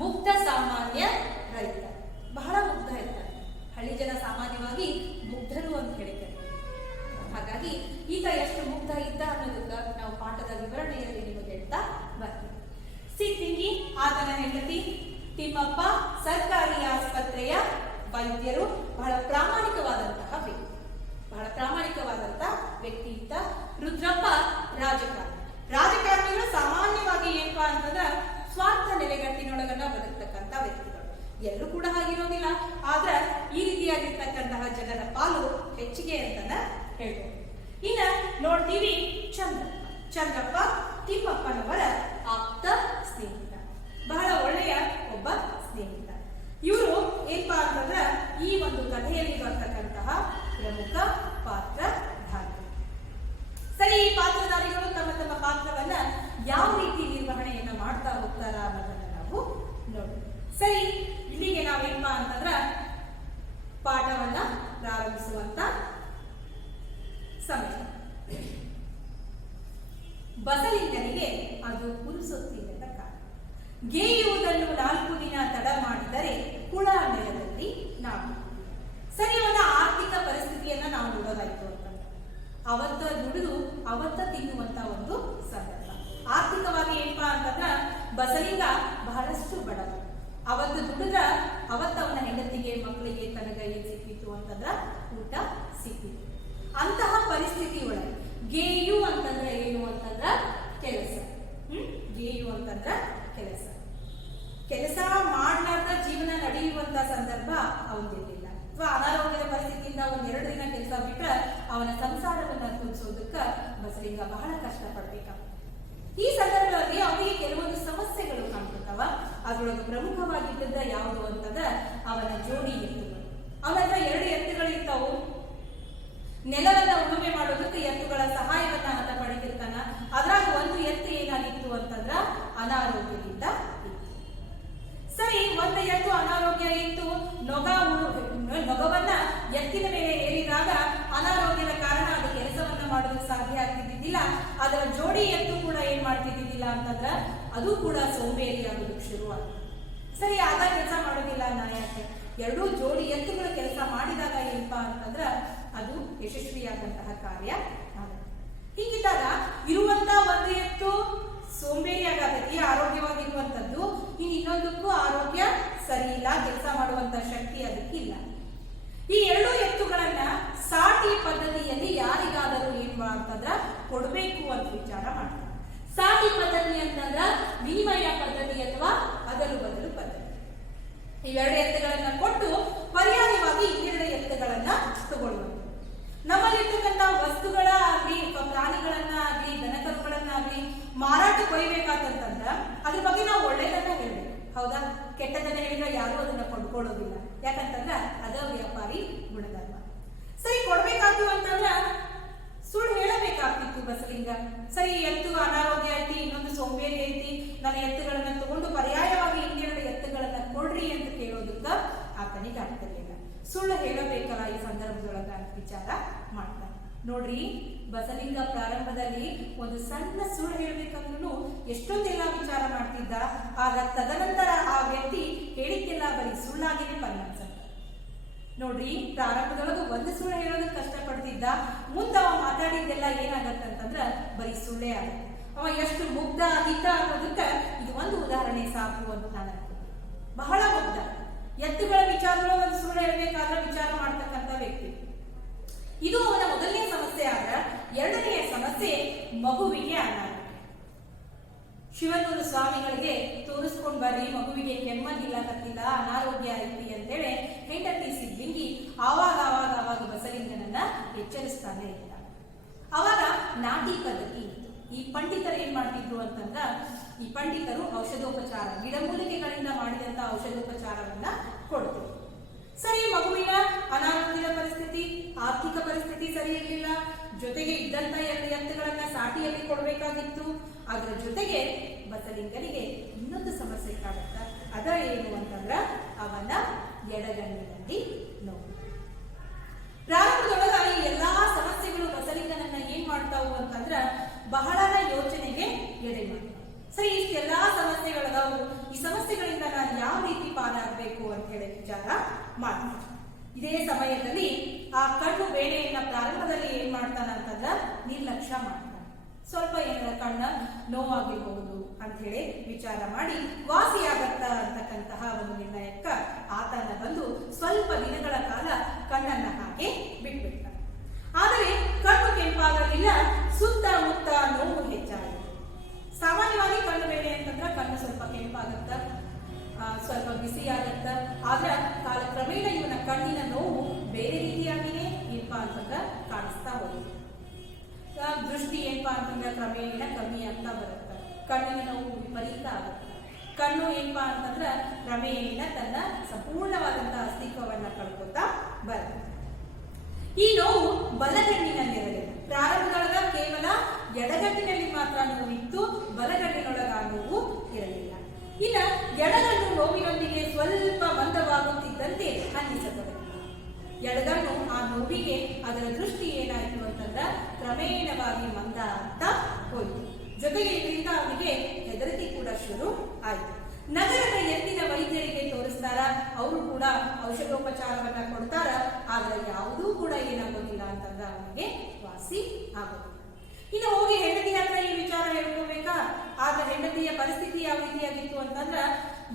ಮುಗ್ಧ ಸಾಮಾನ್ಯ ರೈತ, ಬಹಳ ಮುಗ್ಧ ಇರ್ತಾನೆ. ಹಳ್ಳಿ ಜನ ಸಾಮಾನ್ಯವಾಗಿ ಮುಗ್ಧರು ಅಂತ ಹೇಳ್ತಾರೆ. ಹಾಗಾಗಿ ಈಗ ಎಷ್ಟು ಮುಗ್ಧ ಇದ್ದ ಅನ್ನೋದಕ್ಕ ನಾವು ಪಾಠದ ವಿವರಣೆಯಲ್ಲಿ ನಿಮಗೆ ಹೇಳ್ತಾ ಬರ್ತೀವಿ. ಸಿದ್ದಿಂಗಿ ಆತನ ಹೆಂಡತಿ ತಿಮ್ಮಪ್ಪ ಸರ್ಕಾರಿ ಆಸ್ಪತ್ರೆಯ ವೈದ್ಯರು, ಬಹಳ ಪ್ರಾಮಾಣಿಕವಾದಂತಹ ವ್ಯಕ್ತಿ ಇದ್ದ. ರುದ್ರಪ್ಪ ರಾಜಕಾರಣಿಗಳು ಸಾಮಾನ್ಯವಾಗಿ ಏನಪ್ಪಾ ಅಂತಂದ್ರ ಸ್ವಾರ್ಥ ನೆಲೆಗಟ್ಟಿನೊಳಗನ್ನ ಬದುಕ್ತಕ್ಕಂಥ ವ್ಯಕ್ತಿಗಳು. ಎಲ್ಲರೂ ಕೂಡ ಹಾಗಿರೋದಿಲ್ಲ, ಆದ್ರೆ ಈ ರೀತಿಯಾಗಿರ್ತಕ್ಕಂತಹ ಜನರ ಪಾಲು ಹೆಚ್ಚಿಗೆ ಅಂತನ ಹೇಳ್ಬೋದು. ಇನ್ನ ನೋಡ್ತೀವಿ ಚಂದ್ರಪ್ಪ ತಿಮ್ಮಪ್ಪನವರ ಆಪ್ತ ಸ್ನೇಹಿತ, ಬಹಳ ಒಳ್ಳೆಯ ಒಬ್ಬ ಸ್ನೇಹಿತ. ಇವರು ಏನಪ್ಪಾ ಅಂತಂದ್ರ ಈ ಒಂದು ಕಥೆಯಲ್ಲಿ ಬರ್ತಕ್ಕಂತಹ ಪ್ರಮುಖ ಪಾತ್ರಧಾರಿ. ಸರಿ, ಈ ಪಾತ್ರಧಾರಿಗಳು ತಮ್ಮ ತಮ್ಮ ಪಾತ್ರವನ್ನ ಯಾವ ರೀತಿ ನಿರ್ವಹಣೆಯನ್ನ ಮಾಡ್ತಾ ಹೋಗ್ತಾರ ಅನ್ನೋದನ್ನ ನಾವು ನೋಡಿ. ಸರಿ, ಇಲ್ಲಿಗೆ ನಾವೇನಪ್ಪಾ ಅಂತಂದ್ರ ಪಾಠವನ್ನ ಪ್ರಾರಂಭಿಸುವಂತ ಸಮಯ. ಬಸಲಿಂಗನಿಗೆ ಅದು ಪುರುಸೊತ್ತಿಲ್ಲದ ಕಾಲ. ಗೇಯುವುದನ್ನು 4 ದಿನ ತಡ ಮಾಡಿದರೆ ಹುಳ ನೆಲದಲ್ಲಿ ನಾವು. ಸರಿ, ಅವನ ಆರ್ಥಿಕ ಪರಿಸ್ಥಿತಿಯನ್ನ ನಾವು ನೋಡೋದಾಯ್ತು ಅಂತಂದ್ರೆ ಅವತ್ತ ದುಡಿದು ಅವತ್ತ ತಿನ್ನುವಂತ ಒಂದು ಸಂದರ್ಭ. ಆರ್ಥಿಕವಾಗಿ ಏನಪ್ಪಾ ಅಂತಂದ್ರ ಬಸಲಿಂಗ ಬಹಳಷ್ಟು ಬಡವ. ಅವತ್ತು ದುಡಿದ್ರ ಅವತ್ತ ಅವನ ಹೆಂಡತಿಗೆ, ಮಕ್ಕಳಿಗೆ, ತನಗ ಏನ್ ಸಿಕ್ಕಿತ್ತು ಅಂತಂದ್ರ ಊಟ ಸಿಕ್ಕಿತ್ತು. ಅಂತಹ ಪರಿಸ್ಥಿತಿ ಒಳಗೆ ಗೇಯು ಅಂತಂದ್ರೆ ಏನು ಅಂತಂದ್ರ ಕೆಲಸ. ಗೇಯು ಅಂತಂದ್ರ ಕೆಲಸ ಮಾಡ್ಲಾರ್ದ ಜೀವನ ನಡೆಯುವಂತ ಸಂದರ್ಭ ಅವನಿರಲಿಲ್ಲ. ಅಥವಾ ಅನಾರೋಗ್ಯದ ಪರಿಸ್ಥಿತಿಯಿಂದ 1-2 ದಿನ ಕೆಲಸ ಬಿಟ್ರ ಅವನ ಸಂಸಾರವನ್ನ ತುಂಬಿಸೋದಕ್ಕ ಬಸಲಿಂಗ ಬಹಳ ಕಷ್ಟ ಪಡ್ಬೇಕಾಗ್ತದೆ. ಈ ಸಂದರ್ಭದಲ್ಲಿ ಅವನಿಗೆ ಕೆಲವೊಂದು ಸಮಸ್ಯೆಗಳು ಕಾಣ್ತಿರ್ತಾವ. ಅದ್ರೊಳಗೆ ಪ್ರಮುಖವಾಗಿದ್ದ ಯಾವುದು ಅಂತಂದ್ರ ಅವನ ಜೋಡಿ ಎತ್ತುಗಳು. ಅವನ ಹತ್ರ 2 ಎತ್ತುಗಳು ಇರ್ತಾವು. ನೆಲವನ್ನ ಉಳುಮೆ ಮಾಡೋದಕ್ಕೆ ಎತ್ತುಗಳ ಸಹಾಯವನ್ನ ಆತ ಪಡೆದಿರ್ತಾನ. ಅದ್ರಾಗ ಒಂದು ಎತ್ತು ಏನಾಗಿತ್ತು ಅಂತಂದ್ರ ಅನಾರೋಗ್ಯದಿಂದ ಇತ್ತು. ಸರಿ, ಒಂದು ಎತ್ತು ಅನಾರೋಗ್ಯ ಇತ್ತು. ನೊಗವನ್ನ ಎತ್ತಿನ ಮೇಲೆ ಏರಿದಾಗ ಅನಾರೋಗ್ಯದ ಕಾರಣ ಅದು ಕೆಲಸವನ್ನ ಮಾಡೋದಕ್ಕೆ ಸಾಧ್ಯ ಆಗ್ತಿದ್ದಿಲ್ಲ. ಅದರ ಜೋಡಿ ಎತ್ತು ಕೂಡ ಏನ್ ಮಾಡ್ತಿದ್ದಿಲ್ಲ ಅಂತಂದ್ರ ಅದು ಕೂಡ ಸೋಂಬೇರಿ ಆಗೋದಕ್ಕೆ ಶುರುವಾಗ್ತದೆ. ಸರಿ, ಆದ ಕೆಲಸ ಮಾಡೋದಿಲ್ಲ ನಾಯಕ. 2 ಜೋಡಿ ಎತ್ತುಗಳ ಕೆಲಸ ಮಾಡಿದಾಗ ಏನಪ್ಪಾ ಅಂತಂದ್ರ ಅದು ಯಶಸ್ವಿಯಾದಂತಹ ಕಾರ್ಯ ಆಗುತ್ತೆ. ಹೀಗಿದ್ದಾಗ ಇರುವಂತ ಒಂದು ಎತ್ತು ಸೋಂಬೇರಿ ಆಗತೈತಿ, ಆರೋಗ್ಯವಾಗಿರುವಂತದ್ದು. ಇನ್ನೊಂದಕ್ಕೂ ಆರೋಗ್ಯ ಸರಿ ಇಲ್ಲ, ಕೆಲಸ ಮಾಡುವಂತ ಶಕ್ತಿ ಅದಕ್ಕಿಲ್ಲ. ಈ 2 ಎತ್ತುಗಳನ್ನ ಸಾಟಿ ಪದ್ಧತಿಯಲ್ಲಿ ಯಾರಿಗಾದರೂ ಏನ್ ಅಂತಂದ್ರ ಕೊಡ್ಬೇಕು ಅಂತ ವಿಚಾರ ಮಾಡ್ತಾರೆ. ಸಾಟಿ ಪದ್ಧತಿ ಅಂತಂದ್ರ ವಿನಿಮಯ ಪದ್ಧತಿ ಅಥವಾ ಅದಲು ಬದಲು ಪದ್ಧತಿ. ಈ 2 ಎತ್ತುಗಳನ್ನ ಕೊಟ್ಟು ಪರ್ಯಾಯವಾಗಿ 2 ಎತ್ತುಗಳನ್ನ ತಗೊಳ್ಳುವುದು. ನಮ್ಮಲ್ಲಿರ್ತಕ್ಕಂಥ ವಸ್ತುಗಳ ಆಗ್ಲಿ, ಪ್ರಾಣಿಗಳನ್ನ ಆಗ್ಲಿ, ದನಕರುಗಳನ್ನ ಆಗ್ಲಿ ಮಾರಾಟಕ್ಕೆ ಒಯ್ಯಬೇಕಾತಂತಂದ್ರ ಅದ್ರ ಬಗ್ಗೆ ನಾವು ಒಳ್ಳೇದನ್ನ ಹೇಳ್ಬೇಕು. ಹೌದಾ? ಕೆಟ್ಟದನ್ನ ಹೇಳಿದ್ರೆ ಯಾರು ಅದನ್ನ ಕೊಂಡ್ಕೊಳ್ಳೋದಿಲ್ಲ. ಯಾಕಂತಂದ್ರ ಅದ ವ್ಯಾಪಾರಿ ಗುಣಧರ್ಮ. ಸರಿ, ಕೊಡ್ಬೇಕಾಗ್ತು ಅಂತಂದ್ರ ಸುಳ್ಳು ಹೇಳಬೇಕಾಗ್ತಿತ್ತು ಬಸಲಿಂಗ. ಸರಿ, ಎತ್ತು ಅನಾರೋಗ್ಯ ಐತಿ, ಇನ್ನೊಂದು ಸೋಂಬೇರಿ ಐತಿ, ನನ್ನ ಎತ್ತುಗಳನ್ನ ತಗೊಂಡು ಪರ್ಯಾಯವಾಗಿ 2 ಎತ್ತುಗಳನ್ನ ಕೊಡ್ರಿ ಅಂತ ಆತನಿಗೆ ಆಗ್ತಿರ್ಲಿಲ್ಲ. ಸುಳ್ಳು ಹೇಳಬೇಕಲ್ಲ ಈ ಸಂದರ್ಭದೊಳಗ ಅಂತ ವಿಚಾರ ಮಾಡ್ತಾನೆ. ನೋಡ್ರಿ, ಬಸಲಿಂಗ ಪ್ರಾರಂಭದಲ್ಲಿ ಒಂದು ಸಣ್ಣ ಸುಳ್ಳು ಹೇಳ್ಬೇಕಂದ್ರೂ ಎಷ್ಟೊಂದೆಲ್ಲ ವಿಚಾರ ಮಾಡ್ತಿದ್ದ. ಆಗ ತದನಂತರ ಆ ವ್ಯಕ್ತಿ ಹೇಳಿದ್ದೆಲ್ಲ ಬರೀ ಸುಳ್ಳಾಗಿನೇ ಪರಿಣಮಿಸ. ನೋಡ್ರಿ, ಪ್ರಾರಂಭದೊಳಗೂ ಒಂದು ಸುಳ್ಳು ಹೇಳೋದಕ್ಕೆ ಕಷ್ಟಪಡ್ತಿದ್ದ. ಮುಂದೆ ಅವ ಮಾತಾಡಿದ್ದೆಲ್ಲ ಏನಾಗತ್ತಂತಂದ್ರ ಬರೀ ಸುಳ್ಳೇ ಆಗುತ್ತೆ. ಅವ ಎಷ್ಟು ಮುಗ್ಧ ಆಗಿದ್ದ ಅನ್ನೋದಕ್ಕ ಇದು ಒಂದು ಉದಾಹರಣೆ ಸಾಕು ಅಂತ ನಾನು ಅನ್ಕೊಂಡೆ. ಬಹಳ ಮುಗ್ಧ, ಎತ್ತುಗಳ ವಿಚಾರಗಳು ಒಂದು ಸುಳ್ಳು ಹೇಳ್ಬೇಕಾದ್ರೆ ವಿಚಾರ ಮಾಡ್ತಕ್ಕಂಥ ವ್ಯಕ್ತಿ. ಇದು ಅವನ ಮೊದಲನೇ ಸಮಸ್ಯೆ. ಆದ್ರ ಎರಡನೆಯ ಸಮಸ್ಯೆ ಮಗುವಿಗೆ ಅನಾರೋಗ್ಯ. ಶಿವನೂರು ಸ್ವಾಮಿಗಳಿಗೆ ತೋರಿಸ್ಕೊಂಡ್ ಬರ್ರಿ, ಮಗುವಿಗೆ ಕೆಮ್ಮದಿಲ್ಲಕತ್ತಿಲ್ಲ, ಅನಾರೋಗ್ಯ ಐತಿ ಅಂತೇಳಿ ಹೆಂಡತಿ ಸಿದ್ಲಿಂಗಿ ಆವಾಗ ಬಸಲಿಂಗನನ್ನ ಎಚ್ಚರಿಸ್ತಾನೆ ಇಲ್ಲ. ಅವಾಗ ನಾಟಿ ಪದ್ಧತಿ ಇತ್ತು. ಈ ಪಂಡಿತರು ಏನ್ ಮಾಡ್ತಿದ್ರು ಅಂತಂದ್ರ, ಈ ಪಂಡಿತರು ಔಷಧೋಪಚಾರ, ಗಿಡಮೂಲಿಕೆಗಳಿಂದ ಮಾಡಿದಂತ ಔಷಧೋಪಚಾರವನ್ನ ಕೊಡ್ತಿದ್ರು. ಸರಿ, ಮಗುವಿನ ಅನಾರೋಗ್ಯದ ಪರಿಸ್ಥಿತಿ, ಆರ್ಥಿಕ ಪರಿಸ್ಥಿತಿ ಸರಿ ಇರಲಿಲ್ಲ. ಜೊತೆಗೆ ಇದ್ದಂತ 2 ಎತ್ತುಗಳನ್ನ ಸಾಟಿಯಲ್ಲಿ ಕೊಡಬೇಕಾಗಿತ್ತು. ಅದರ ಜೊತೆಗೆ ಬಸಲಿಂಗನಿಗೆ ಇನ್ನೊಂದು ಸಮಸ್ಯೆ ಕಾಡುತ್ತ. ಅದ ಏನು ಅಂತಂದ್ರ ಅವನ ಎಡಗಣ್ಣಿನಲ್ಲಿ ನೋವು. ಪ್ರಾರಂಭದೊಳಗ ಈ ಎಲ್ಲಾ ಸಮಸ್ಯೆಗಳು ಬಸಲಿಂಗನನ್ನ ಏನ್ ಮಾಡ್ತಾವು ಅಂತಂದ್ರ ಬಹಳನ ಯೋಚನೆಗೆ ಎಡೆ ಮಾಡ್ತಾವ. ಸರಿ, ಇಷ್ಟೆಲ್ಲಾ ಸಮಸ್ಯೆಗಳದಾವು, ಈ ಸಮಸ್ಯೆಗಳಿಂದ ನಾನು ಯಾವ ರೀತಿ ಪಾರಾಗಬೇಕು ಅಂತ ಹೇಳಿ ವಿಚಾರ ಮಾಡ್ತಾನೆ. ಇದೇ ಸಮಯದಲ್ಲಿ ಆ ಕಣ್ಣು ಬೇಳೆಯನ್ನ ಪ್ರಾರಂಭದಲ್ಲಿ ಏನ್ ಮಾಡ್ತಾನಂತಂದ್ರ ನಿರ್ಲಕ್ಷ್ಯ ಮಾಡ್ತಾನೆ. ಸ್ವಲ್ಪ ಏನಾರ ಕಣ್ಣ ನೋವಾಗಿರಬಹುದು ಅಂತ ಹೇಳಿ ವಿಚಾರ ಮಾಡಿ ವಾಸಿಯಾಗತ್ತ ಅಂತಕ್ಕಂತಹ ಒಂದು ನಿರ್ಣಯಕ್ಕ ಆತನ ಬಂದು ಸ್ವಲ್ಪ ದಿನಗಳ ಕಾಲ ಕಣ್ಣನ್ನ ಹಾಗೆ ಬಿಟ್ಬಿಟ್ಟ. ಆದರೆ ಕಣ್ಣು ಕೆಂಪಾಗಲಿಲ್ಲ, ಸುತ್ತಮುತ್ತ ನೋವು ಹೆಚ್ಚಾಯಿತು. ಸಾಮಾನ್ಯವಾಗಿ ಕಣ್ಣು ಬೇಳೆ ಅಂತಂದ್ರ ಕಣ್ಣು ಸ್ವಲ್ಪ ಕೆಂಪಾಗತ್ತ, ಸ್ವಲ್ಪ ಬಿಸಿ ಆಗತ್ತ. ಆದ್ರ ಕಾಲಕ್ರಮೇಣ ಇವನ ಕಣ್ಣಿನ ನೋವು ಬೇರೆ ರೀತಿಯಾಗಿನೇ ಏನಪ್ಪಾ ಅಂತಂದ್ರ ಕಾಣಿಸ್ತಾ ಹೋಗುತ್ತೆ. ದೃಷ್ಟಿ ಏನಪ್ಪಾ ಅಂತಂದ್ರೆ ಕ್ರಮೇಣ ಕಮ್ಮಿ ಆಗ್ತಾ ಬರುತ್ತೆ. ಕಣ್ಣಿನ ನೋವು ವಿಪರೀತ ಆಗುತ್ತೆ. ಕಣ್ಣು ಏನಪ್ಪಾ ಅಂತಂದ್ರ ಕ್ರಮೇಣ ತನ್ನ ಸಂಪೂರ್ಣವಾದಂತಹ ಅಸ್ತಿತ್ವವನ್ನ ಕಳ್ಕೊತಾ ಬರುತ್ತೆ. ಈ ನೋವು ಬಲಗಣ್ಣಿನಲ್ಲಿರಲಿಲ್ಲ. ಪ್ರಾರಂಭದೊಳಗ ಕೇವಲ ಎಡಗಣ್ಣಿನಲ್ಲಿ ಮಾತ್ರ ನೋವಿತ್ತು, ಬಲಗಣ್ಣಿನೊಳಗ ನೋವು ಇರಲಿಲ್ಲ. ಇನ್ನ ಎಡಗಣ್ಣು ನೋವಿನೊಂದಿಗೆ ಸ್ವಲ್ಪ ಮಂದವಾಗುತ್ತಿದ್ದಂತೆ ಅನ್ನಿಸತೊಡಗಿತು. ಎಡಗಣ್ಣು ಆ ನೋವಿಗೆ ಅದರ ದೃಷ್ಟಿ ಏನಾಯಿತು ಅಂತಂದ್ರ ಕ್ರಮೇಣವಾಗಿ ಮಂದ ಅಂತ ಹೋಯಿತು. ಜೊತೆಗೆ ಇದರಿಂದ ಅವನಿಗೆ ಹೆದರಿಕೆ ಕೂಡ ಶುರು ಆಯಿತು. ನಗರದ ಎತ್ತಿನ ವೈದ್ಯರಿಗೆ ತೋರಿಸ್ತಾರ, ಅವರು ಕೂಡ ಔಷಧೋಪಚಾರವನ್ನ ಕೊಡ್ತಾರ. ಆದ್ರೆ ಯಾವುದೂ ಕೂಡ ಏನಾಗೋದಿಲ್ಲ ಅಂತಂದ್ರೆ ಅವನಿಗೆ ವಾಸಿ ಆಗೋದಿಲ್ಲ. ಇನ್ನು ಹೋಗಿ ಹೆಂಡತಿ ಹತ್ರ ಈ ವಿಚಾರ ಹೇಳ್ಕೋಬೇಕಾ? ಆಗ ಹೆಂಡತಿಯ ಪರಿಸ್ಥಿತಿ ಯಾವ ರೀತಿಯಾಗಿತ್ತು ಅಂತಂದ್ರ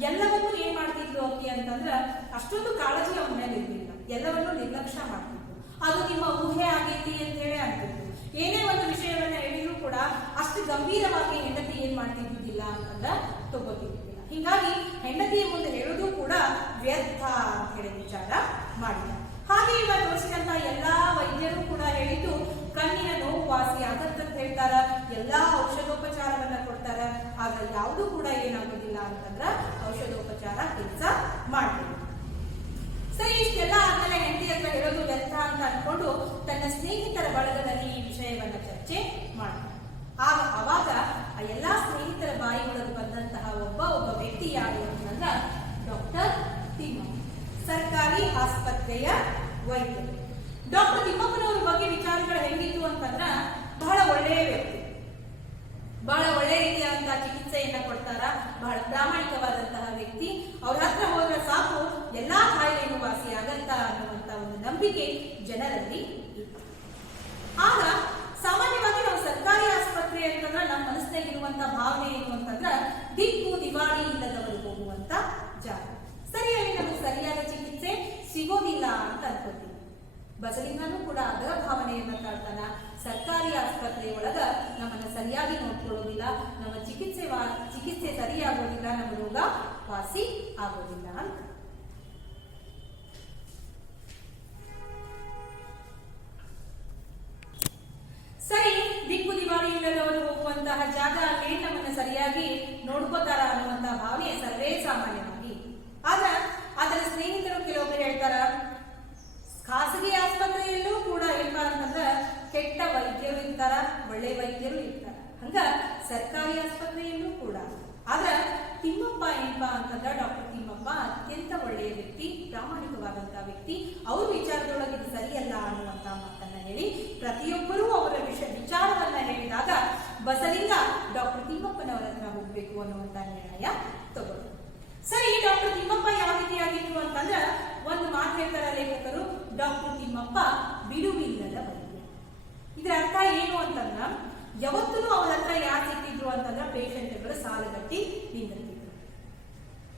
ಎಲ್ಲವನ್ನೂ ಏನ್ ಮಾಡ್ತಿದ್ರು ಆಕೆ ಅಂತಂದ್ರ ಅಷ್ಟೊಂದು ಕಾಳಜಿ ಅವನ ಮೇಲೆ ಇರಲಿಲ್ಲ. ಎಲ್ಲವನ್ನೂ ನಿರ್ಲಕ್ಷ್ಯ ಮಾಡ್ತಿದ್ರು. ಅದು ನಿಮ್ಮ ಊಹೆ ಆಗೈತಿ ಅಂತ ಹೇಳಿ ಅಂತಿದ್ರು. ಏನೇ ಒಂದು ವಿಷಯವನ್ನ ಹೇಳಿದ್ರು ಕೂಡ ಅಷ್ಟು ಗಂಭೀರವಾಗಿ ಹೆಂಡತಿ ಏನ್ ಮಾಡ್ತಿದ್ದಿಲ್ಲ ಅಂತಂದ್ರ ತಗೋತಿದ್ದಿಲ್ಲ. ಹೀಗಾಗಿ ಹೆಂಡತಿಯ ಮುಂದೆ ಹೇಳೋದು ಕೂಡ ವ್ಯರ್ಥ ಅಂತ ಹೇಳಿ ವಿಚಾರ ಮಾಡಿದ. ಹಾಗೆ ಇವ ತೋರಿಸಿದಂತ ಎಲ್ಲಾ ವೈದ್ಯರು ಕೂಡ ಹೇಳಿದ್ದು ಕಣ್ಣಿನ ನೋವು ವಾಸಿ ಆಗತ್ತಂತ ಹೇಳ್ತಾರ, ಎಲ್ಲಾ ಔಷಧೋಪಚಾರವನ್ನ ಕೊಡ್ತಾರ. ಆದ್ರೆ ಯಾವುದೂ ಕೂಡ ಏನಾಗೋದಿಲ್ಲ ಅಂತಂದ್ರ ಔಷಧೋಪಚಾರ ಕೆಲಸ ಮಾಡ್ತೀವಿ. ಸರಿ, ಇಷ್ಟೆಲ್ಲ ಆದ್ಮೇಲೆ ಹೆಂಡತಿ ಹತ್ರ ಹೇಳೋದು ವ್ಯರ್ಥ ಅಂತ ಅನ್ಕೊಂಡು ತನ್ನ ಸ್ನೇಹಿತರ ಬಳಗದಲ್ಲಿ ಈ ವಿಷಯವನ್ನ ಚರ್ಚೆ ಮಾಡ್ತಾರೆ. ಅವಾಗ ಆ ಎಲ್ಲಾ ಸ್ನೇಹಿತರ ಬಾಯಿ ಒಳಗೆ ಬಂದಂತಹ ಒಬ್ಬ ವ್ಯಕ್ತಿ ಯಾರು ಅಂತಂದ್ರ ಡಾಕ್ಟರ್ ತಿಮ್ಮಪ್ಪ, ಸರ್ಕಾರಿ ಆಸ್ಪತ್ರೆಯ ವೈದ್ಯರು. ಡಾಕ್ಟರ್ ತಿಮ್ಮಪ್ಪನವ್ರ ಬಗ್ಗೆ ವಿಚಾರಗಳು ಹೆಂಗಿತ್ತು ಅಂತಂದ್ರ ಬಹಳ ಒಳ್ಳೆಯ ವ್ಯಕ್ತಿ, ಬಹಳ ಒಳ್ಳೆ ರೀತಿಯಾದಂತಹ ಚಿಕಿತ್ಸೆಯನ್ನ ಕೊಡ್ತಾರ, ಬಹಳ ಪ್ರಾಮಾಣಿಕವಾದಂತಹ ವ್ಯಕ್ತಿ. ಅವ್ರ ಹತ್ರ ಹೋದ್ರೆ ಸಾಕು ಎಲ್ಲಾ ಕಾಯಿಲೆಯನ್ನು ವಾಸಿ ಆಗತ್ತ ಅನ್ನುವಂತ ಒಂದು ನಂಬಿಕೆ ಜನರಲ್ಲಿ ಇತ್ತು. ಆಗ ಸಾಮಾನ್ಯವಾಗಿ ನಾವು ಸರ್ಕಾರಿ ಆಸ್ಪತ್ರೆ ಅಂತಂದ್ರೆ ನಮ್ಮ ಮನಸ್ಸಿನಾಗಿರುವಂತ ಭಾವನೆ ಏನು ಅಂತಂದ್ರ ದಿಕ್ಕು ದಿವಾಳಿ ಇಲ್ಲದವರು ಹೋಗುವಂತ ಜಾಗ. ಸರಿಯಾಗಿ ನಮಗೆ ಸರಿಯಾದ ಚಿಕಿತ್ಸೆ ಸಿಗೋದಿಲ್ಲ ಅಂತ ಅನ್ಕೋತೀವಿ. ಬಸಲಿಂಗನೂ ಕೂಡ ಅದರ ಭಾವನೆಯನ್ನ ಕಾಡ್ತಾನ. ಸರ್ಕಾರಿ ಆಸ್ಪತ್ರೆ ಒಳಗ ನಮ್ಮನ್ನ ಸರಿಯಾಗಿ ನೋಡ್ಕೊಳ್ಳೋದಿಲ್ಲ, ನಮ್ಮ ಚಿಕಿತ್ಸೆ ಸರಿಯಾಗೋದಿಲ್ಲ, ನಮ್ಮ ರೋಗ ವಾಸಿ ಆಗೋದಿಲ್ಲ ಅಂತ. ಸರಿ, ದಿಕ್ಕು ದಿವಾಳಿ ಇಲ್ಲದವರು ಹೋಗುವಂತಹ ಜಾಗ, ಅಲ್ಲಿ ನಮ್ಮನ್ನ ಸರಿಯಾಗಿ ನೋಡ್ಕೋತಾರ ಅನ್ನುವಂತಹ ಭಾವನೆ ಸರ್ವೇ ಸಾಮಾನ್ಯವಾಗಿ. ಆದ್ರ ಅದರ ಸ್ನೇಹಿತರು ಕೆಲವೊಬ್ಬರು ಹೇಳ್ತಾರ, ಖಾಸಗಿ ಆಸ್ಪತ್ರೆಯಲ್ಲೂ ಕೂಡ ಏನಪ್ಪಾ ಅಂತಂದ್ರ ಕೆಟ್ಟ ವೈದ್ಯರು ಇರ್ತಾರ, ಒಳ್ಳೆ ವೈದ್ಯರು ಇರ್ತಾರ. ಹಂಗ ಸರ್ಕಾರಿ ಆಸ್ಪತ್ರೆಯಲ್ಲೂ ಕೂಡ. ಆದ್ರ ತಿಮ್ಮಪ್ಪ ಏನ್ ಏನಪ್ಪಾ ಅಂತಂದ್ರೆ ಡಾಕ್ಟರ್ ತಿಮ್ಮಪ್ಪ ಅತ್ಯಂತ ಒಳ್ಳೆಯ ವ್ಯಕ್ತಿ, ಪ್ರಾಮಾಣಿಕವಾದಂತಹ ವ್ಯಕ್ತಿ, ಅವ್ರ ವಿಚಾರದೊಳಗೆ ಇದು ಸರಿಯಲ್ಲ ಅನ್ನುವಂತ ಮಾತನ್ನ ಹೇಳಿ ಪ್ರತಿಯೊಬ್ಬರೂ ಅವರ ವಿಚಾರವನ್ನ ಹೇಳಿದಾಗ ಬಸಲಿಂಗ ಡಾಕ್ಟರ್ ತಿಮ್ಮಪ್ಪನವರ ಹತ್ರ ಹೋಗ್ಬೇಕು ಅನ್ನುವಂತ ನಿರ್ಣಯ ತಗೊಂಡು. ಸರಿ, ಡಾಕ್ಟರ್ ತಿಮ್ಮಪ್ಪ ಯಾವ ರೀತಿಯಾಗಿತ್ತು ಅಂತಂದ್ರೆ ಒಂದು ಮಾತು ಹೇಳ್ತಾರ ಲೇಖಕರು, ಡಾಕ್ಟರ್ ತಿಮ್ಮಪ್ಪ ಬಿಡುವಿಲ್ಲದ ವೈದ್ಯ. ಇದರ ಅರ್ಥ ಏನು ಅಂತಂದ್ರ ಯಾವತ್ತೂ ಅವ್ರ ಹತ್ರ ಯಾರು ಸಿಕ್ಕಿದ್ರು ಅಂತಂದ್ರ ಪೇಷಂಟ್ಗಳು ಸಾಲಗಟ್ಟಿ ನಿಂತಿದ್ರು.